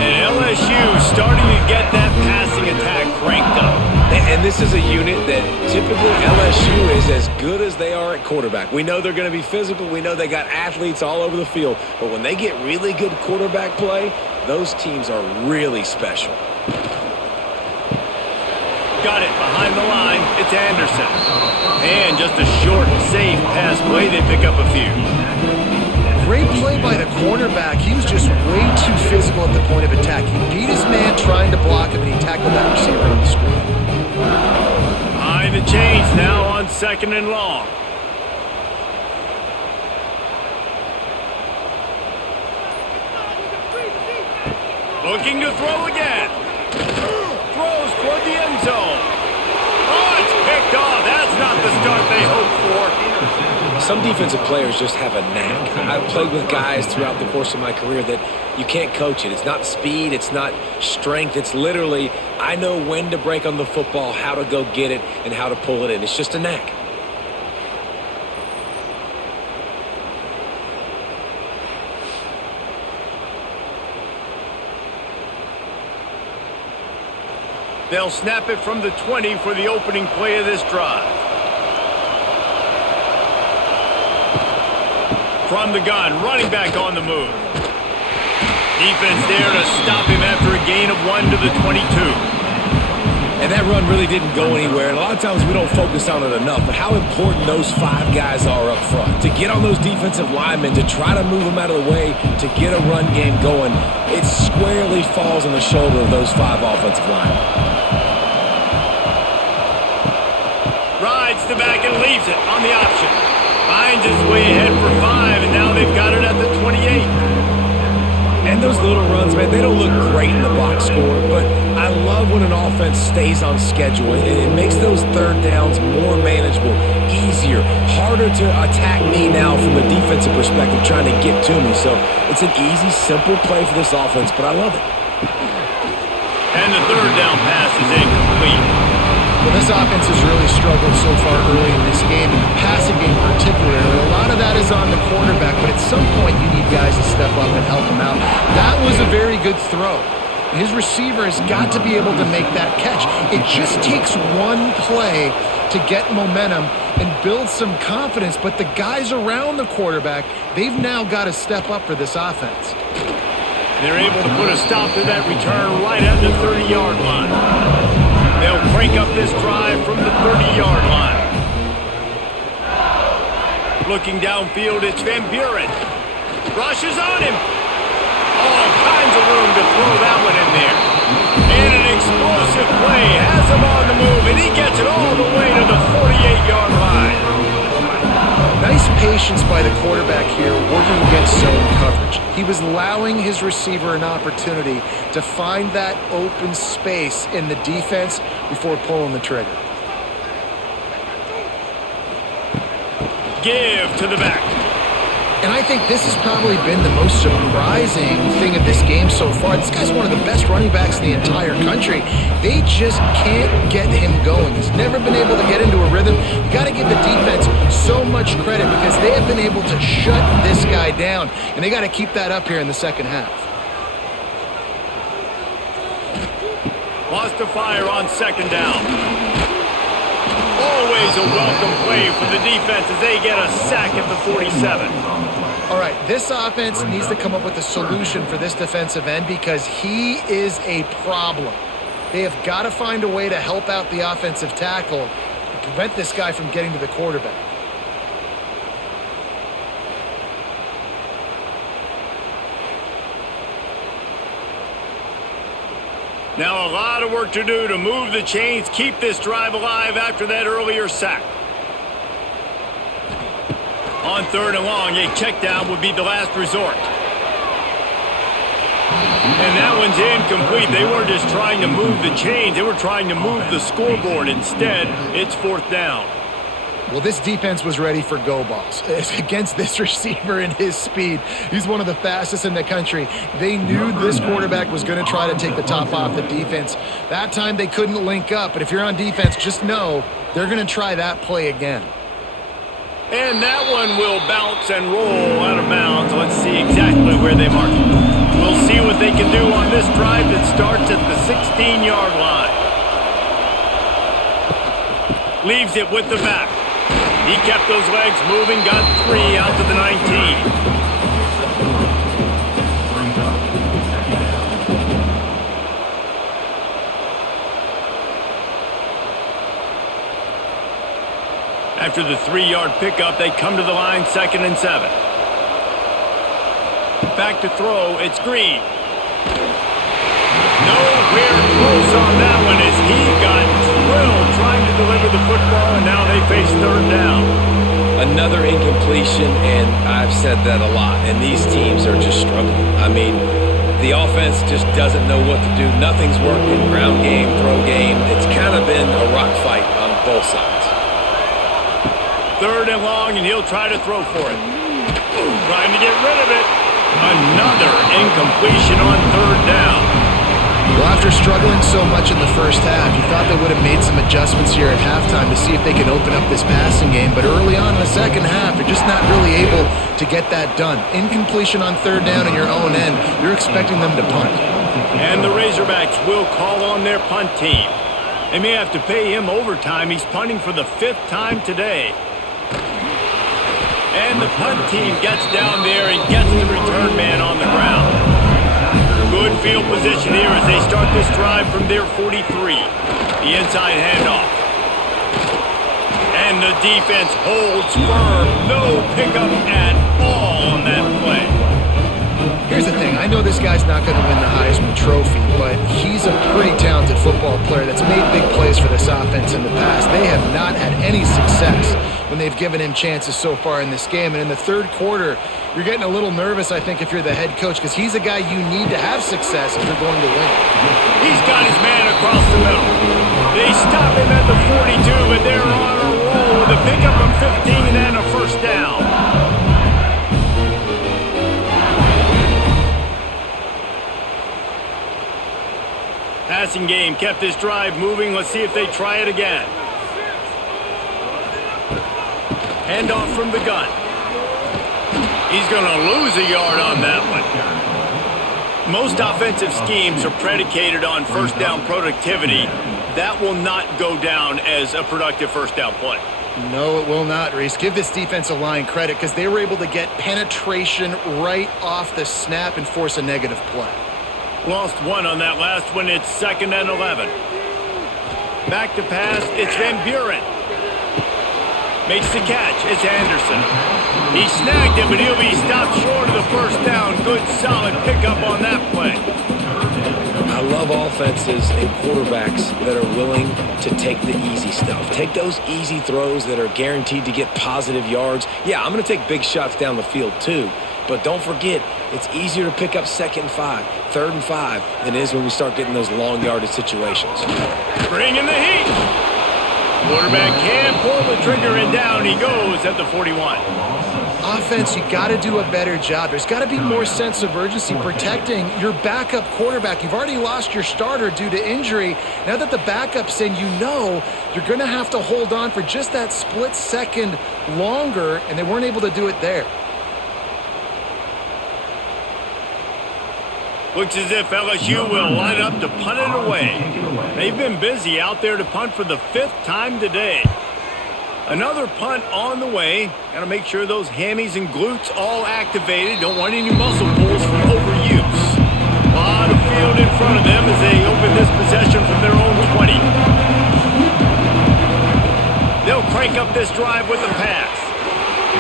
And LSU starting to get that passing attack cranked up. And this is a unit that typically LSU is as good as they are at quarterback. We know they're going to be physical. We know they got athletes all over the field. But when they get really good quarterback play, those teams are really special. Got it behind the line. It's Anderson. And just a short, safe pass play. They pick up a few. Great play by the cornerback. He was just way too physical at the point of attack. He beat his man trying to block him, and he tackled that receiver on the screen. Behind the chains now on 2nd and long. Looking to throw again. Throws toward the end zone. Oh, it's picked off. That's not the start they hoped for. Some defensive players just have a knack. I've played with guys throughout the course of my career that you can't coach it. It's not speed. It's not strength. It's literally, I know when to break on the football, how to go get it, and how to pull it in. It's just a knack. They'll snap it from the 20 for the opening play of this drive. From the gun, running back on the move. Defense there to stop him after a gain of 1 to the 22. And that run really didn't go anywhere. And a lot of times we don't focus on it enough, but how important those 5 guys are up front. To get on those defensive linemen, to try to move them out of the way, to get a run game going, it squarely falls on the shoulder of those 5 offensive linemen. Rides the back and leaves it on the option. Finds his way ahead for 5, and now they've got it at the 28. And those little runs, man, they don't look great in the box score, but I love when an offense stays on schedule. It makes those 3rd downs more manageable, easier, harder to attack me now from a defensive perspective trying to get to me. So it's an easy, simple play for this offense, but I love it. And the 3rd down pass is incomplete. Well, this offense has really struggled so far early in this game, and the passing game particularly. A lot of that is on the quarterback, but at some point you need guys to step up and help him out. That was a very good throw. His receiver has got to be able to make that catch. It just takes one play to get momentum and build some confidence, but the guys around the quarterback, they've now got to step up for this offense. They're able to put a stop to that return right at the 30-yard line. They'll crank up this drive from the 30-yard line. Looking downfield, it's Van Buren. Rushes on him. All kinds of room to throw that one in there. And an explosive play has him on the move, and he gets it all the way to the 48-yard line. Nice patience by the quarterback here working against zone coverage. He was allowing his receiver an opportunity to find that open space in the defense before pulling the trigger. Give to the back. And I think this has probably been the most surprising thing of this game so far. This guy's one of the best running backs in the entire country. They just can't get him going. He's never been able to get into a rhythm. You got to give the defense so much credit because they have been able to shut this guy down. And they got to keep that up here in the second half. Lost to fire on 2nd down. Always a welcome play for the defense as they get a sack at the 47. All right, this offense needs to come up with a solution for this defensive end because he is a problem. They have got to find a way to help out the offensive tackle to prevent this guy from getting to the quarterback. Now a lot of work to do to move the chains, keep this drive alive after that earlier sack. On 3rd and long, a check down would be the last resort. And that one's incomplete. They weren't just trying to move the chains. They were trying to move the scoreboard. Instead, it's 4th down. Well, this defense was ready for go balls. Against this receiver and his speed, he's one of the fastest in the country. They knew this quarterback was going to try to take the top off the defense. That time they couldn't link up, but if you're on defense, just know they're going to try that play again. And that one will bounce and roll out of bounds. Let's see exactly where they mark it. We'll see what they can do on this drive that starts at the 16-yard line. Leaves it with the back. He kept those legs moving, got 3 out to the 19. After the 3-yard pickup, they come to the line, 2nd and 7. Back to throw, it's Green. Nowhere close on that one as he got drilled trying to deliver the football, and now they face 3rd down. Another incompletion, and I've said that a lot, and these teams are just struggling. I mean, the offense just doesn't know what to do. Nothing's working. Ground game, throw game. It's kind of been a rock fight on both sides. 3rd and long, and he'll try to throw for it. Trying to get rid of it. Another incompletion on 3rd down. Well, after struggling so much in the first half, you thought they would have made some adjustments here at halftime to see if they could open up this passing game. But early on in the second half, they're just not really able to get that done. Incompletion on 3rd down in your own end, you're expecting them to punt. And the Razorbacks will call on their punt team. They may have to pay him overtime. He's punting for the 5th time today. And the punt team gets down there and gets the return man on the ground. Good field position here as they start this drive from their 43. The inside handoff. And the defense holds firm. No pickup at all on that play. Here's the thing. I know this guy's not going to win the Heisman Trophy, but he's a pretty talented football player that's made big plays for this offense in the past. They have not had any success when they've given him chances so far in this game. And in the 3rd quarter, you're getting a little nervous, I think, if you're the head coach, because he's a guy you need to have success if you're going to win. He's got his man across the middle. They stop him at the 42, but they're on a roll with a pickup of 15 and a 1st down. Passing game kept this drive moving. Let's see if they try it again. Handoff from the gun. He's going to lose a yard on that one. Most offensive schemes are predicated on 1st down productivity. That will not go down as a productive 1st down play. No, it will not, Reese. Give this defensive line credit because they were able to get penetration right off the snap and force a negative play. Lost 1 on that last one. It's 2nd and 11. Back to pass. It's Van Buren. Makes the catch. It's Anderson. He snagged it, but he'll be stopped short of the 1st down. Good, solid pickup on that play. I love offenses and quarterbacks that are willing to take the easy stuff. Take those easy throws that are guaranteed to get positive yards. Yeah, I'm going to take big shots down the field too. But don't forget, it's easier to pick up 2nd and 5, 3rd and 5 than it is when we start getting those long yardage situations. Bringing the heat. Quarterback can pull the trigger and down he goes at the 41. Offense, you got to do a better job. There's got to be more sense of urgency protecting your backup quarterback. You've already lost your starter due to injury. Now that the backup's in, you know you're going to have to hold on for just that split second longer, and they weren't able to do it there. Looks as if LSU will line up to punt it away. They've been busy out there to punt for the 5th time today. Another punt on the way. Got to make sure those hammies and glutes all activated. Don't want any muscle pulls from overuse. A lot of field in front of them as they open this possession from their own 20. They'll crank up this drive with the pass.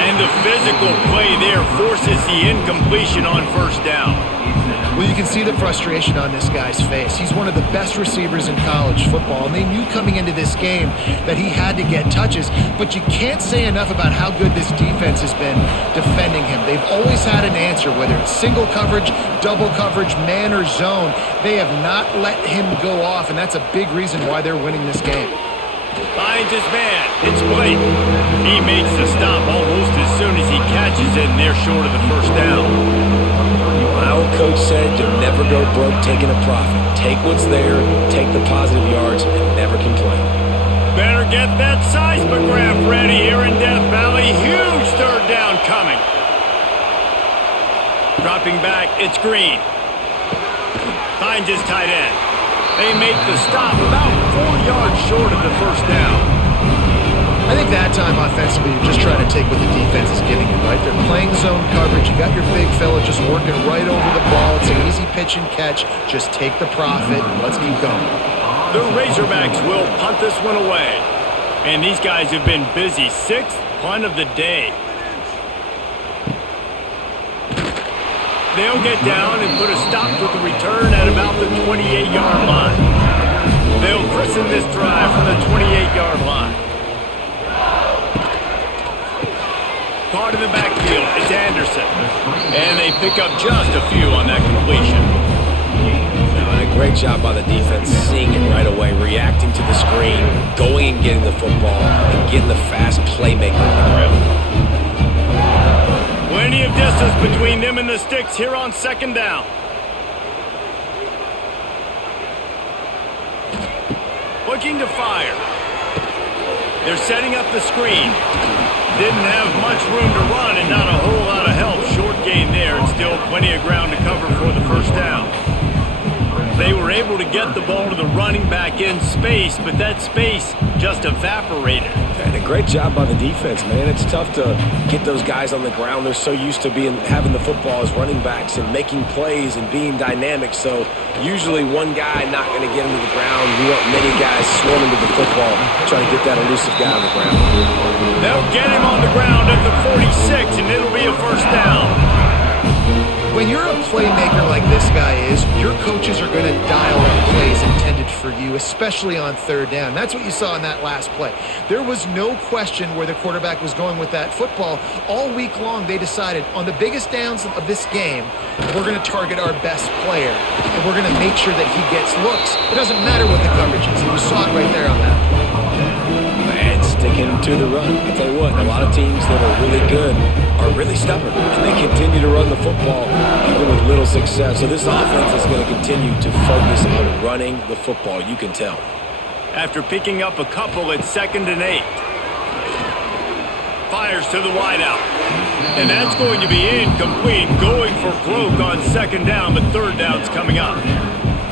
And the physical play there forces the incompletion on 1st down. Well, you can see the frustration on this guy's face. He's one of the best receivers in college football, and they knew coming into this game that he had to get touches, but you can't say enough about how good this defense has been defending him. They've always had an answer, whether it's single coverage, double coverage, man or zone. They have not let him go off, and that's a big reason why they're winning this game. Finds his man. It's Blake. He makes the stop almost as soon as he catches it, and they're short of the first down. My old coach said you'll never go broke taking a profit. Take what's there, take the positive yards, and never complain. Better get that seismograph ready here in Death Valley. Huge third down coming. Dropping back, it's Green. Finds his tight end. They make the stop about 4 yards short of the first down. I think that time offensively, you're just trying to take what the defense is giving you, right? They're playing zone coverage. You got your big fella just working right over the ball. It's an easy pitch and catch. Just take the profit and let's keep going. The Razorbacks will punt this one away. And these guys have been busy. 6th punt of the day. They'll get down and put a stop to the return at about the 28-yard line. They'll christen this drive from the 28-yard line. Caught in the backfield, it's Anderson. And they pick up just a few on that completion. Great job by the defense, seeing it right away, reacting to the screen, going and getting the football, and getting the fast playmaker on the ground. Plenty of distance between them and the sticks here on second down. Looking to fire. They're setting up the screen. Didn't have much room to run and not a whole lot of help. Short gain there and still plenty of ground to cover for the first down. They were able to get the ball to the running back in space, but that space just evaporated. And a great job by the defense, man. It's tough to get those guys on the ground. They're so used to having the football as running backs and making plays and being dynamic. So usually one guy not going to get him to the ground. You want many guys swarming to the football, trying to get that elusive guy on the ground. They'll get him on the ground at the 46, and it'll be a first down. When you're a playmaker like this guy is, your coaches are going to dial up plays intended for you, especially on third down. That's what you saw in that last play. There was no question where the quarterback was going with that football. All week long, they decided on the biggest downs of this game, we're going to target our best player, and we're going to make sure that he gets looks. It doesn't matter what the coverage is. You saw it right there on that play. And sticking to the run. I'll tell you what, a lot of teams that are really good are really stubborn, and they continue to run the football even with little success. So this offense is going to continue to focus on running the football. You can tell. After picking up a couple, it's 2nd and 8. Fires to the wideout. And that's going to be incomplete. Going for broke on second down, but third down's coming up.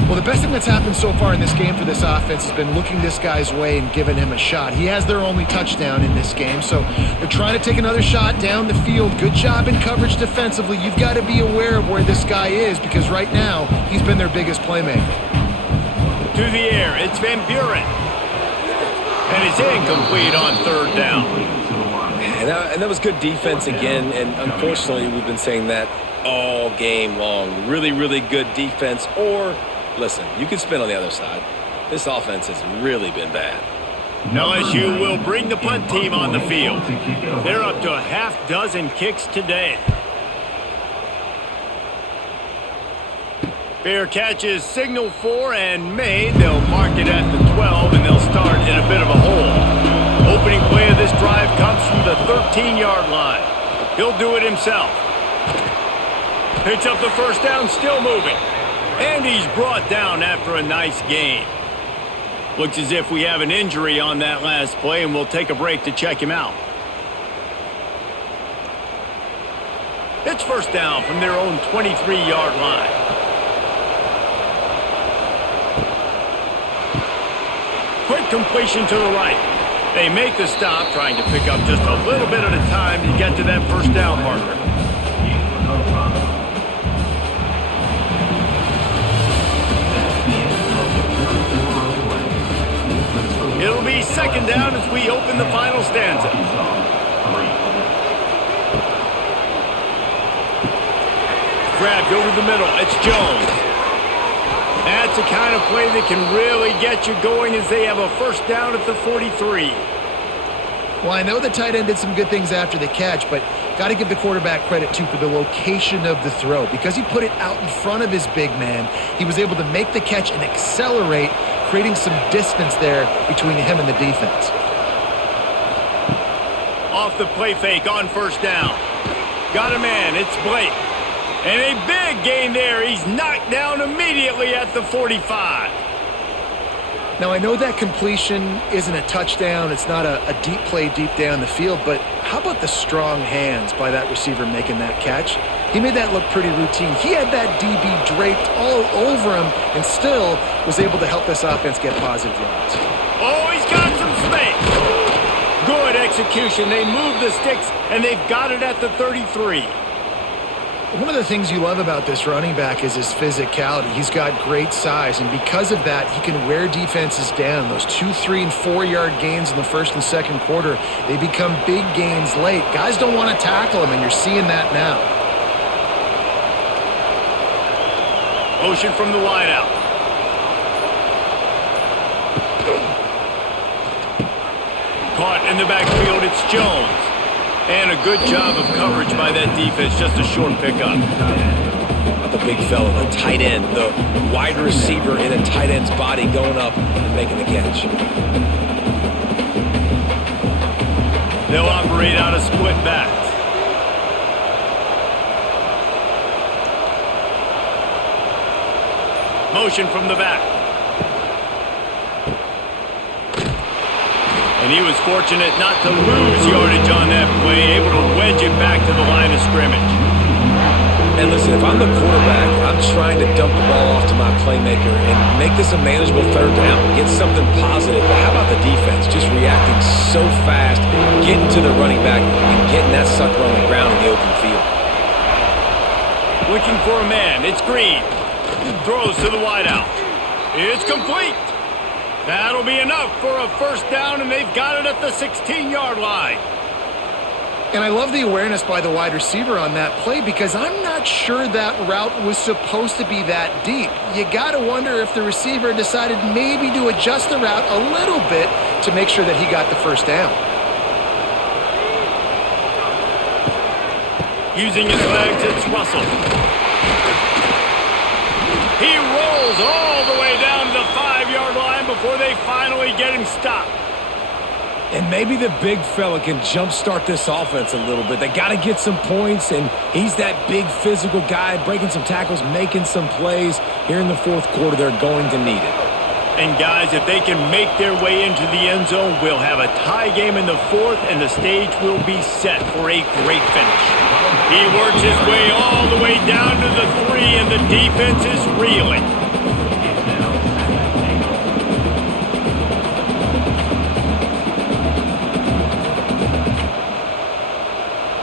Well, the best thing that's happened so far in this game for this offense has been looking this guy's way and giving him a shot. He has their only touchdown in this game, so they're trying to take another shot down the field. Good job in coverage defensively. You've got to be aware of where this guy is because right now he's been their biggest playmaker. To the air, it's Van Buren. And it's incomplete on third down. And that was good defense again, and unfortunately we've been saying that all game long. Really, really good defense, or listen, you can spin on the other side. This offense has really been bad. LSU will bring the punt team on the field. They're up to a half dozen kicks today. Fair catch is signaled for and made. They'll mark it at the 12, and they'll start in a bit of a hole. Opening play of this drive comes from the 13-yard line. He'll do it himself. Picks up the first down, still moving. And he's brought down after a nice gain. Looks as if we have an injury on that last play, and we'll take a break to check him out. It's first down from their own 23-yard line. Quick completion to the right. They make the stop, trying to pick up just a little bit at a time to get to that first down marker. It'll be second down as we open the final stanza. grabbed over the middle. It's Jones. That's the kind of play that can really get you going as they have a first down at the 43. Well, I know the tight end did some good things after the catch, but got to give the quarterback credit, too, for the location of the throw. Because he put it out in front of his big man, he was able to make the catch and accelerate, creating some distance there between him and the defense. Off the play fake on first down. Got a man. It's Blake. And a big gain there. He's knocked down immediately at the 45. Now, I know that completion isn't a touchdown. It's not a deep play deep down the field, but how about the strong hands by that receiver making that catch? He made that look pretty routine. He had that DB draped all over him and still was able to help this offense get positive yards. Oh, he's got some space. Good execution. They move the sticks, and they've got it at the 33. One of the things you love about this running back is his physicality. He's got great size, and because of that, he can wear defenses down. Those 2, 3, and 4-yard gains in the first and second quarter, they become big gains late. Guys don't want to tackle him, and you're seeing that now. Motion from the wideout. Caught in the backfield, it's Jones. And a good job of coverage by that defense, just a short pickup. The big fella, the tight end, the wide receiver in a tight end's body going up and making the catch. They'll operate out of split backs. Motion from the back. And he was fortunate not to lose yardage on that play, able to wedge it back to the line of scrimmage. And listen, if I'm the quarterback, I'm trying to dump the ball off to my playmaker and make this a manageable third down, get something positive. But how about the defense? Just reacting so fast, getting to the running back and getting that sucker on the ground in the open field. Looking for a man. It's Green. Throws to the wideout. It's complete. That'll be enough for a first down, and they've got it at the 16-yard line. And I love the awareness by the wide receiver on that play because I'm not sure that route was supposed to be that deep. You got to wonder if the receiver decided maybe to adjust the route a little bit to make sure that he got the first down. Using his legs, it's Russell. He rolls all the way down to the 5-yard line before they finally get him stopped. And maybe the big fella can jumpstart this offense a little bit. They got to get some points, and he's that big physical guy, breaking some tackles, making some plays. Here in the fourth quarter, they're going to need it. And guys, if they can make their way into the end zone, we'll have a tie game in the fourth, and the stage will be set for a great finish. He works his way all the way down to the 3, and the defense is reeling.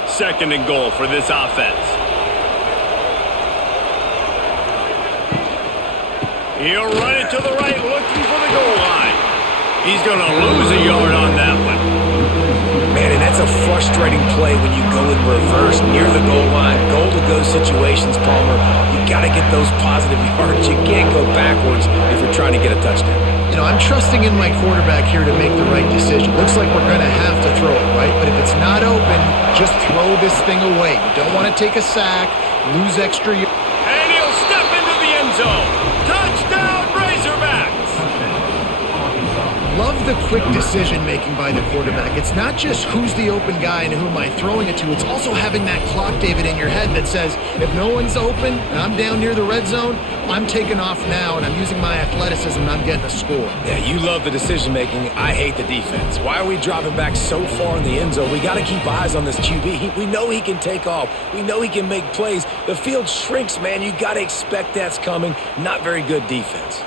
Second and goal for this offense. He'll run it to the right, looking for the goal line. He's going to lose a yard on that one. Man, and that's a frustrating play when you go in reverse near the goal line. Goal-to-go situations, Palmer. You got to get those positive yards. You can't go backwards if you're trying to get a touchdown. You know, I'm trusting in my quarterback here to make the right decision. Looks like we're going to have to throw it, right? But if it's not open, just throw this thing away. You don't want to take a sack, lose extra yards. And he'll step into the end zone. Touchdown, Razorbacks! Love the quick decision-making by the quarterback. It's not just who's the open guy and who am I throwing it to. It's also having that clock, David, in your head that says, if no one's open and I'm down near the red zone, I'm taking off now and I'm using my athleticism and I'm getting a score. Yeah, you love the decision-making. I hate the defense. Why are we dropping back so far in the end zone? We got to keep eyes on this QB. We know he can take off. We know he can make plays. The field shrinks, man. You got to expect that's coming. Not very good defense.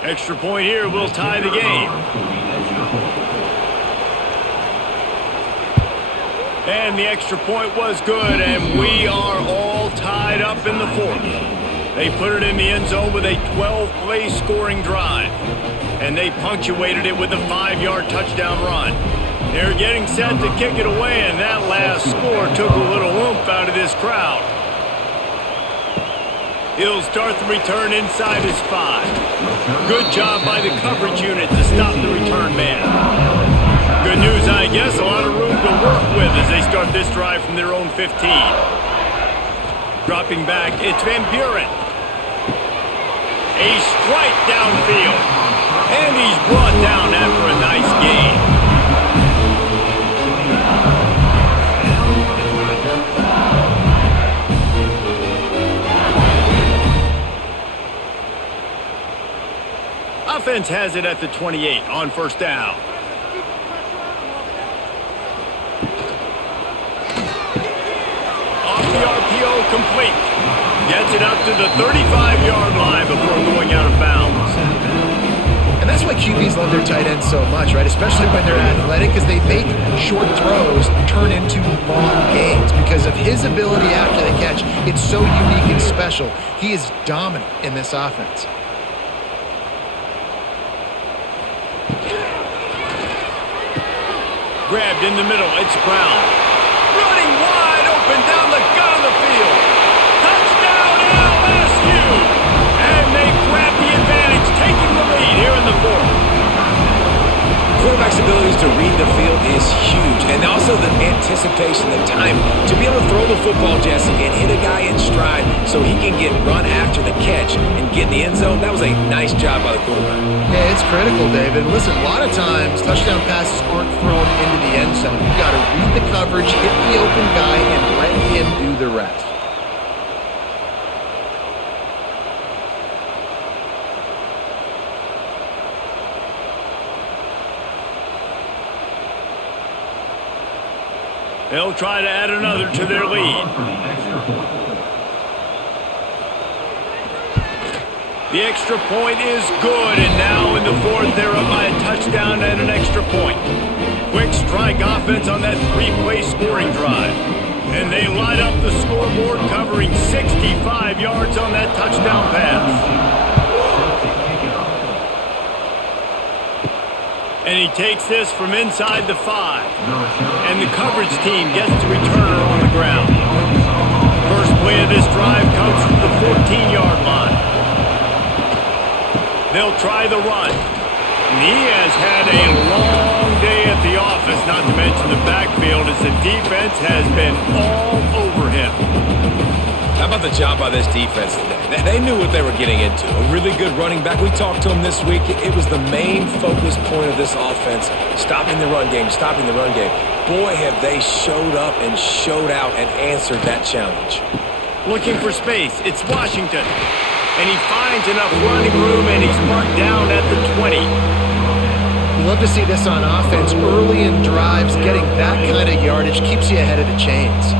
Extra point here will tie the game. And the extra point was good, and we are all tied up in the fourth. They put it in the end zone with a 12-play scoring drive, and they punctuated it with a 5-yard touchdown run. They're getting set to kick it away, and that last score took a little oomph out of this crowd. He'll start the return inside his 5. Good job by the coverage unit to stop the return man. Good news, I guess. A lot of room to work with as they start this drive from their own 15. Dropping back, it's Van Buren. A strike downfield. And he's brought down after a nice gain. Offense has it at the 28 on first down. Off the RPO, complete. Gets it up to the 35-yard line before going out of bounds. And that's why QBs love their tight ends so much, right? Especially when they're athletic, because they make short throws turn into long gains. Because of his ability after the catch, it's so unique and special. He is dominant in this offense. Grabbed in the middle, it's Brown. Running wide open down the gut of the field. Touchdown LSU! And they grab the advantage, taking the lead here in the 4th. Quarterback's abilities to read the field is huge, and also the anticipation, the time to be able to throw the football, Jesse, and hit a guy in stride so he can get run after the catch and get in the end zone. That was a nice job by the quarterback. Yeah, it's critical, David. Listen, a lot of times touchdown passes aren't thrown into the end zone. You've got to read the coverage, hit the open guy, and let him do the rest. They'll try to add another to their lead. The extra point is good, and now in the 4th, they're up by a touchdown and an extra point. Quick strike offense on that 3-play scoring drive. And they light up the scoreboard, covering 65 yards on that touchdown pass. And he takes this from inside the 5. And the coverage team gets the returner on the ground. First play of this drive comes from the 14-yard line. They'll try the run. And he has had a long day at the office, not to mention the backfield, as the defense has been all over him. How about the job by this defense today? They knew what they were getting into. A really good running back. We talked to him this week. It was the main focus point of this offense, stopping the run game, stopping the run game. Boy, have they showed up and showed out and answered that challenge. Looking for space. It's Washington. And he finds enough running room, and he's marked down at the 20. We love to see this on offense. Early in drives, getting that kind of yardage keeps you ahead of the chains.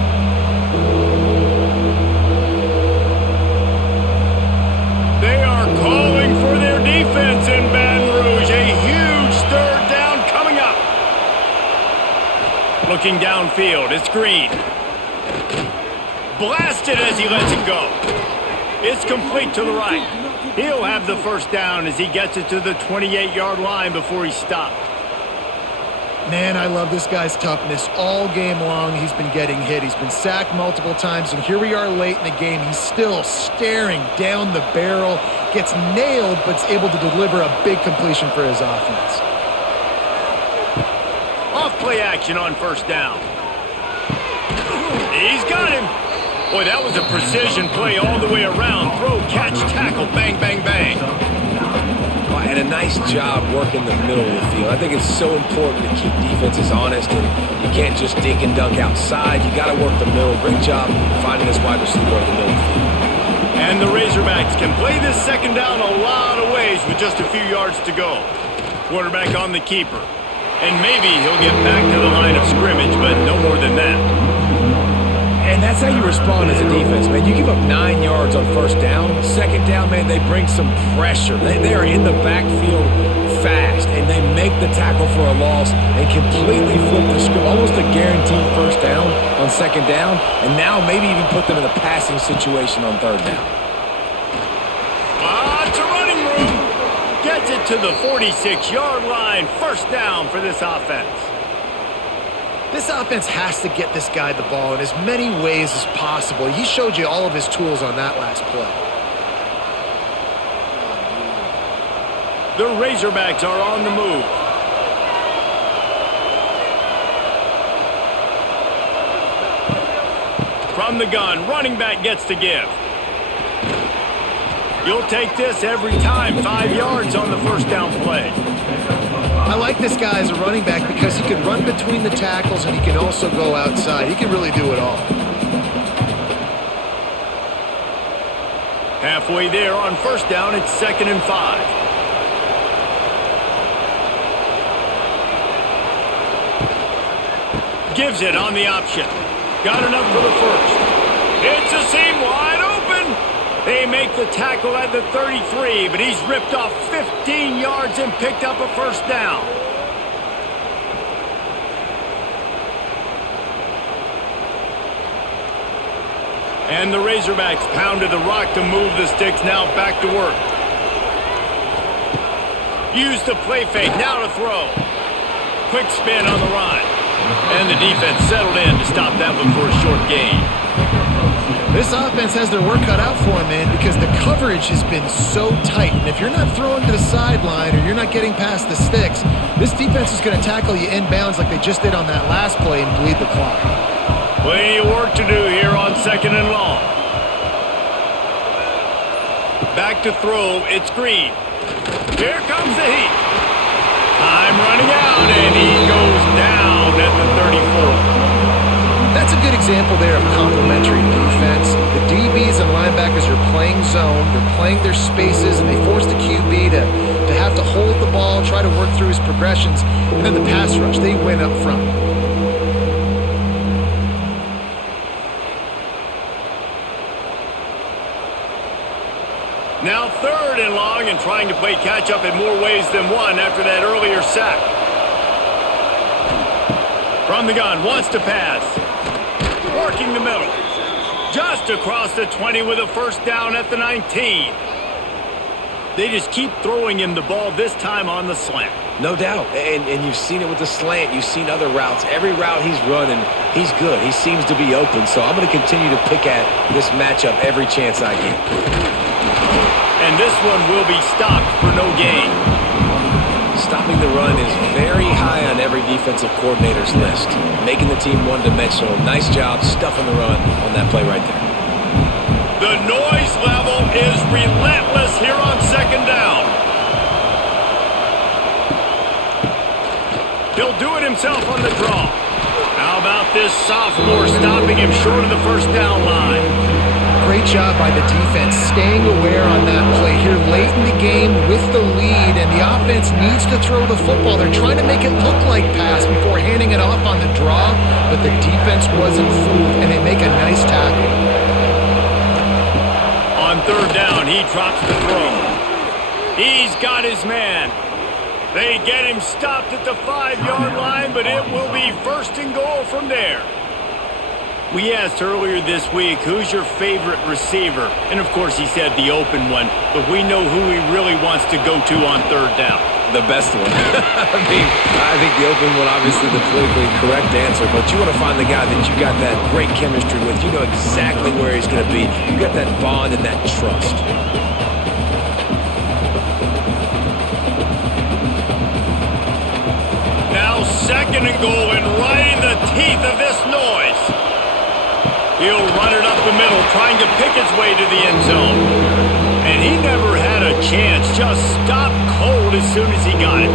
They are calling for their defense in Baton Rouge. A huge 3rd down coming up. Looking downfield, it's Green. Blasted as he lets it go. It's complete to the right. He'll have the first down as he gets it to the 28-yard line before he's stopped. Man, I love this guy's toughness. All game long, he's been getting hit. He's been sacked multiple times, and here we are late in the game. He's still staring down the barrel, gets nailed, but is able to deliver a big completion for his offense. Off play action on first down. He's got him. Boy, that was a precision play all the way around. Throw, catch, tackle, bang, bang, bang. And a nice job working the middle of the field. I think it's so important to keep defenses honest, and you can't just dink and dunk outside. You got to work the middle. Great job finding this wide receiver in the middle of the field. And the Razorbacks can play this second down a lot of ways with just a few yards to go. Quarterback on the keeper. And maybe he'll get back to the line of scrimmage, but no more than that. And that's how you respond as a defense, man. You give up 9 yards on first down. Second down, man, they bring some pressure. They are in the backfield fast, and they make the tackle for a loss and completely flip the script. Almost a guaranteed first down on second down, and now maybe even put them in a passing situation on third down. It's a running room. Gets it to the 46-yard line. First down for this offense. This offense has to get this guy the ball in as many ways as possible. He showed you all of his tools on that last play. The Razorbacks are on the move. From the gun, running back gets to give. You'll take this every time. 5 yards on the first down play. I like this guy as a running back because he can run between the tackles and he can also go outside. He can really do it all. Halfway there on first down, it's 2nd and 5. Gives it on the option. Got enough for the first. It's a seam wide open. They make the tackle at the 33, but he's ripped off 15 yards and picked up a first down. And the Razorbacks pounded the rock to move the sticks. Now back to work. Use the play fake. Now to throw. Quick spin on the run. And the defense settled in to stop that one for a short gain. This offense has their work cut out for them, man, because the coverage has been so tight. And if you're not throwing to the sideline or you're not getting past the sticks, this defense is going to tackle you inbounds like they just did on that last play and bleed the clock. Plenty of work to do here on 2nd and long. Back to throw. It's Green. Here comes the heat. Time running out, and he goes down at the 34. That's a good example there of complementary defense. The DBs and linebackers are playing zone, they're playing their spaces, and they force the QB to have to hold the ball, try to work through his progressions, and then the pass rush, they win up front. Now 3rd and long and trying to play catch-up in more ways than one after that earlier sack. From the gun, wants to pass. Working the middle. Just across the 20 with a first down at the 19. They just keep throwing him the ball, this time on the slant. No doubt, and you've seen it with the slant. You've seen other routes. Every route he's running, he's good. He seems to be open, so I'm going to continue to pick at this matchup every chance I get. And this one will be stopped for no gain. Stopping the run is very high on every defensive coordinator's list. Making the team one-dimensional. Nice job stuffing the run on that play right there. The noise level is relentless here on 2nd down. He'll do it himself on the draw. How about this sophomore stopping him short of the first down line? Great job by the defense, staying aware on that play here late in the game with the lead, and the offense needs to throw the football. They're trying to make it look like pass before handing it off on the draw, but the defense wasn't fooled, and they make a nice tackle. On 3rd down, he drops the throw. He's got his man. They get him stopped at the 5-yard line, but it will be 1st and goal from there. We asked earlier this week, who's your favorite receiver? And, of course, he said the open one, but we know who he really wants to go to on 3rd down. The best one. I think the open one, obviously the politically correct answer, but you want to find the guy that you got that great chemistry with. You know exactly where he's going to be. You got that bond and that trust. Now 2nd and goal, and right in the teeth of this noise. He'll run it up the middle, trying to pick his way to the end zone. And he never had a chance, just stopped cold as soon as he got it.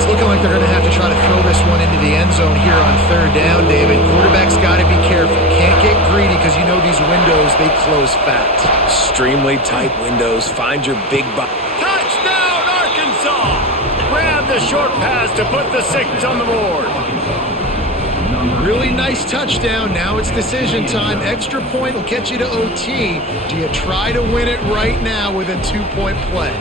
It's looking like they're going to have to try to throw this one into the end zone here on 3rd down, David. Quarterback's got to be careful. Can't get greedy because you know these windows, they close fast. Extremely tight windows. Find your big box. Touchdown, Arkansas! Grab the short pass to put the 6 on the board. Really nice touchdown. Now it's decision time. Extra point will get you to OT. Do you try to win it right now with a 2-point play?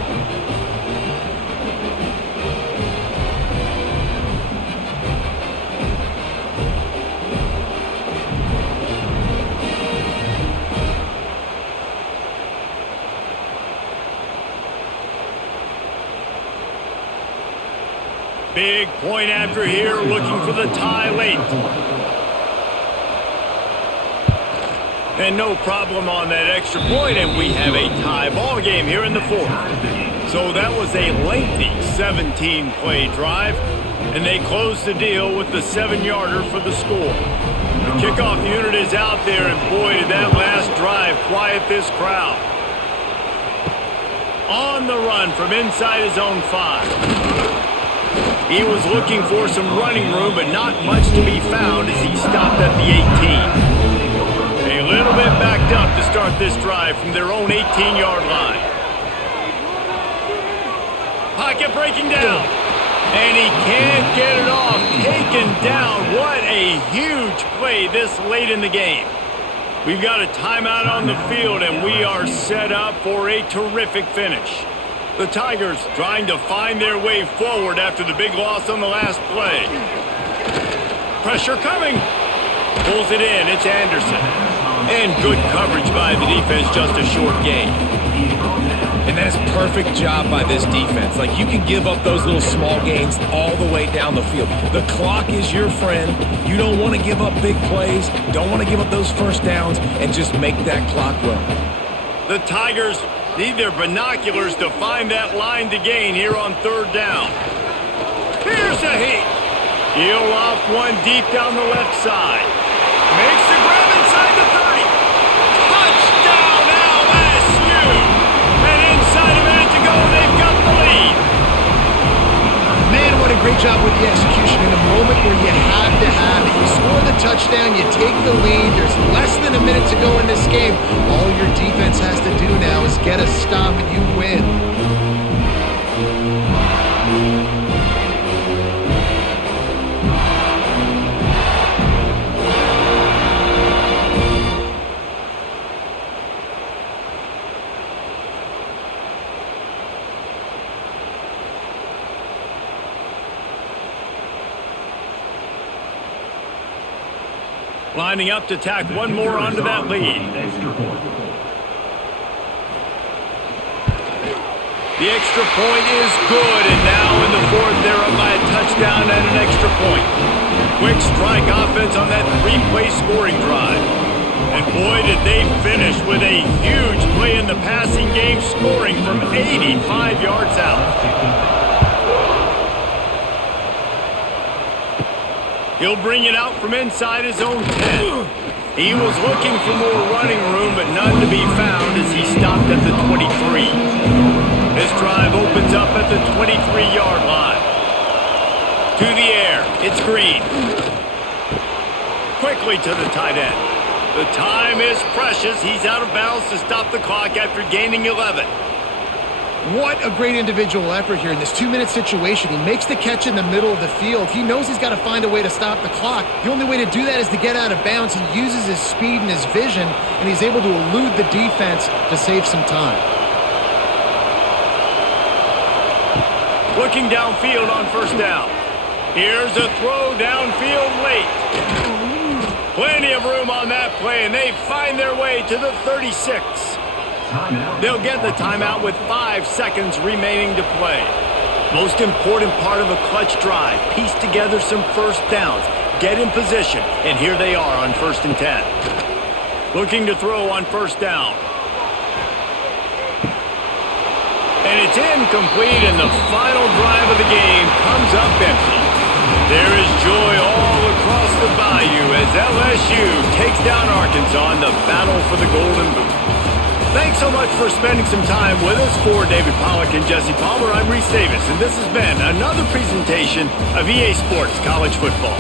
Big point after here, looking for the tie late. And no problem on that extra point, and we have a tie ball game here in the fourth. So that was a lengthy 17-play drive, and they closed the deal with the 7-yarder for the score. The kickoff unit is out there, and boy, did that last drive quiet this crowd. On the run from inside his own 5. He was looking for some running room, but not much to be found as he stopped at the 18. A little bit backed up to start this drive from their own 18-yard line. Pocket breaking down. And he can't get it off. Taken down. What a huge play this late in the game. We've got a timeout on the field, and we are set up for a terrific finish. The Tigers trying to find their way forward after the big loss on the last play. Pressure coming. Pulls it in. It's Anderson. And good coverage by the defense, just a short gain. And that is perfect job by this defense. Like, you can give up those little small gains all the way down the field. The clock is your friend. You don't want to give up big plays. Don't want to give up those first downs and just make that clock run. The Tigers need their binoculars to find that line to gain here on third down. Here's a heat. He'll off one deep down the left side. Makes the grab inside the 30. Touchdown, LSU! And inside a minute to go, they've got the lead. Man, what a great job with the execution in a moment where you had to have it. You score the touchdown, you take the lead. There's less than a minute to go in this game. All your defense has to do now is get a stop and you win. Lining up to tack one more onto that lead. The extra point is good, and now in the fourth, they're up by a touchdown and an extra point. Quick strike offense on that 3-play scoring drive. And boy, did they finish with a huge play in the passing game, scoring from 85 yards out. He'll bring it out from inside his own 10. He was looking for more running room, but none to be found as he stopped at the 23. This drive opens up at the 23-yard line. To the air, it's Green. Quickly to the tight end. The time is precious. He's out of bounds to stop the clock after gaining 11. What a great individual effort here in this 2-minute situation. He makes the catch in the middle of the field. He knows he's got to find a way to stop the clock. The only way to do that is to get out of bounds. He uses his speed and his vision, and he's able to elude the defense to save some time. Looking downfield on first down. Here's a throw downfield late. Plenty of room on that play, and they find their way to the 36. They'll get the timeout with 5 seconds remaining to play. Most important part of a clutch drive. Piece together some first downs. Get in position. And here they are on 1st and 10. Looking to throw on first down. And it's incomplete, and the final drive of the game comes up empty. There is joy all across the bayou as LSU takes down Arkansas in the battle for the Golden Boot. Thanks so much for spending some time with us. For David Pollack and Jesse Palmer, I'm Reese Davis, and this has been another presentation of EA Sports College Football.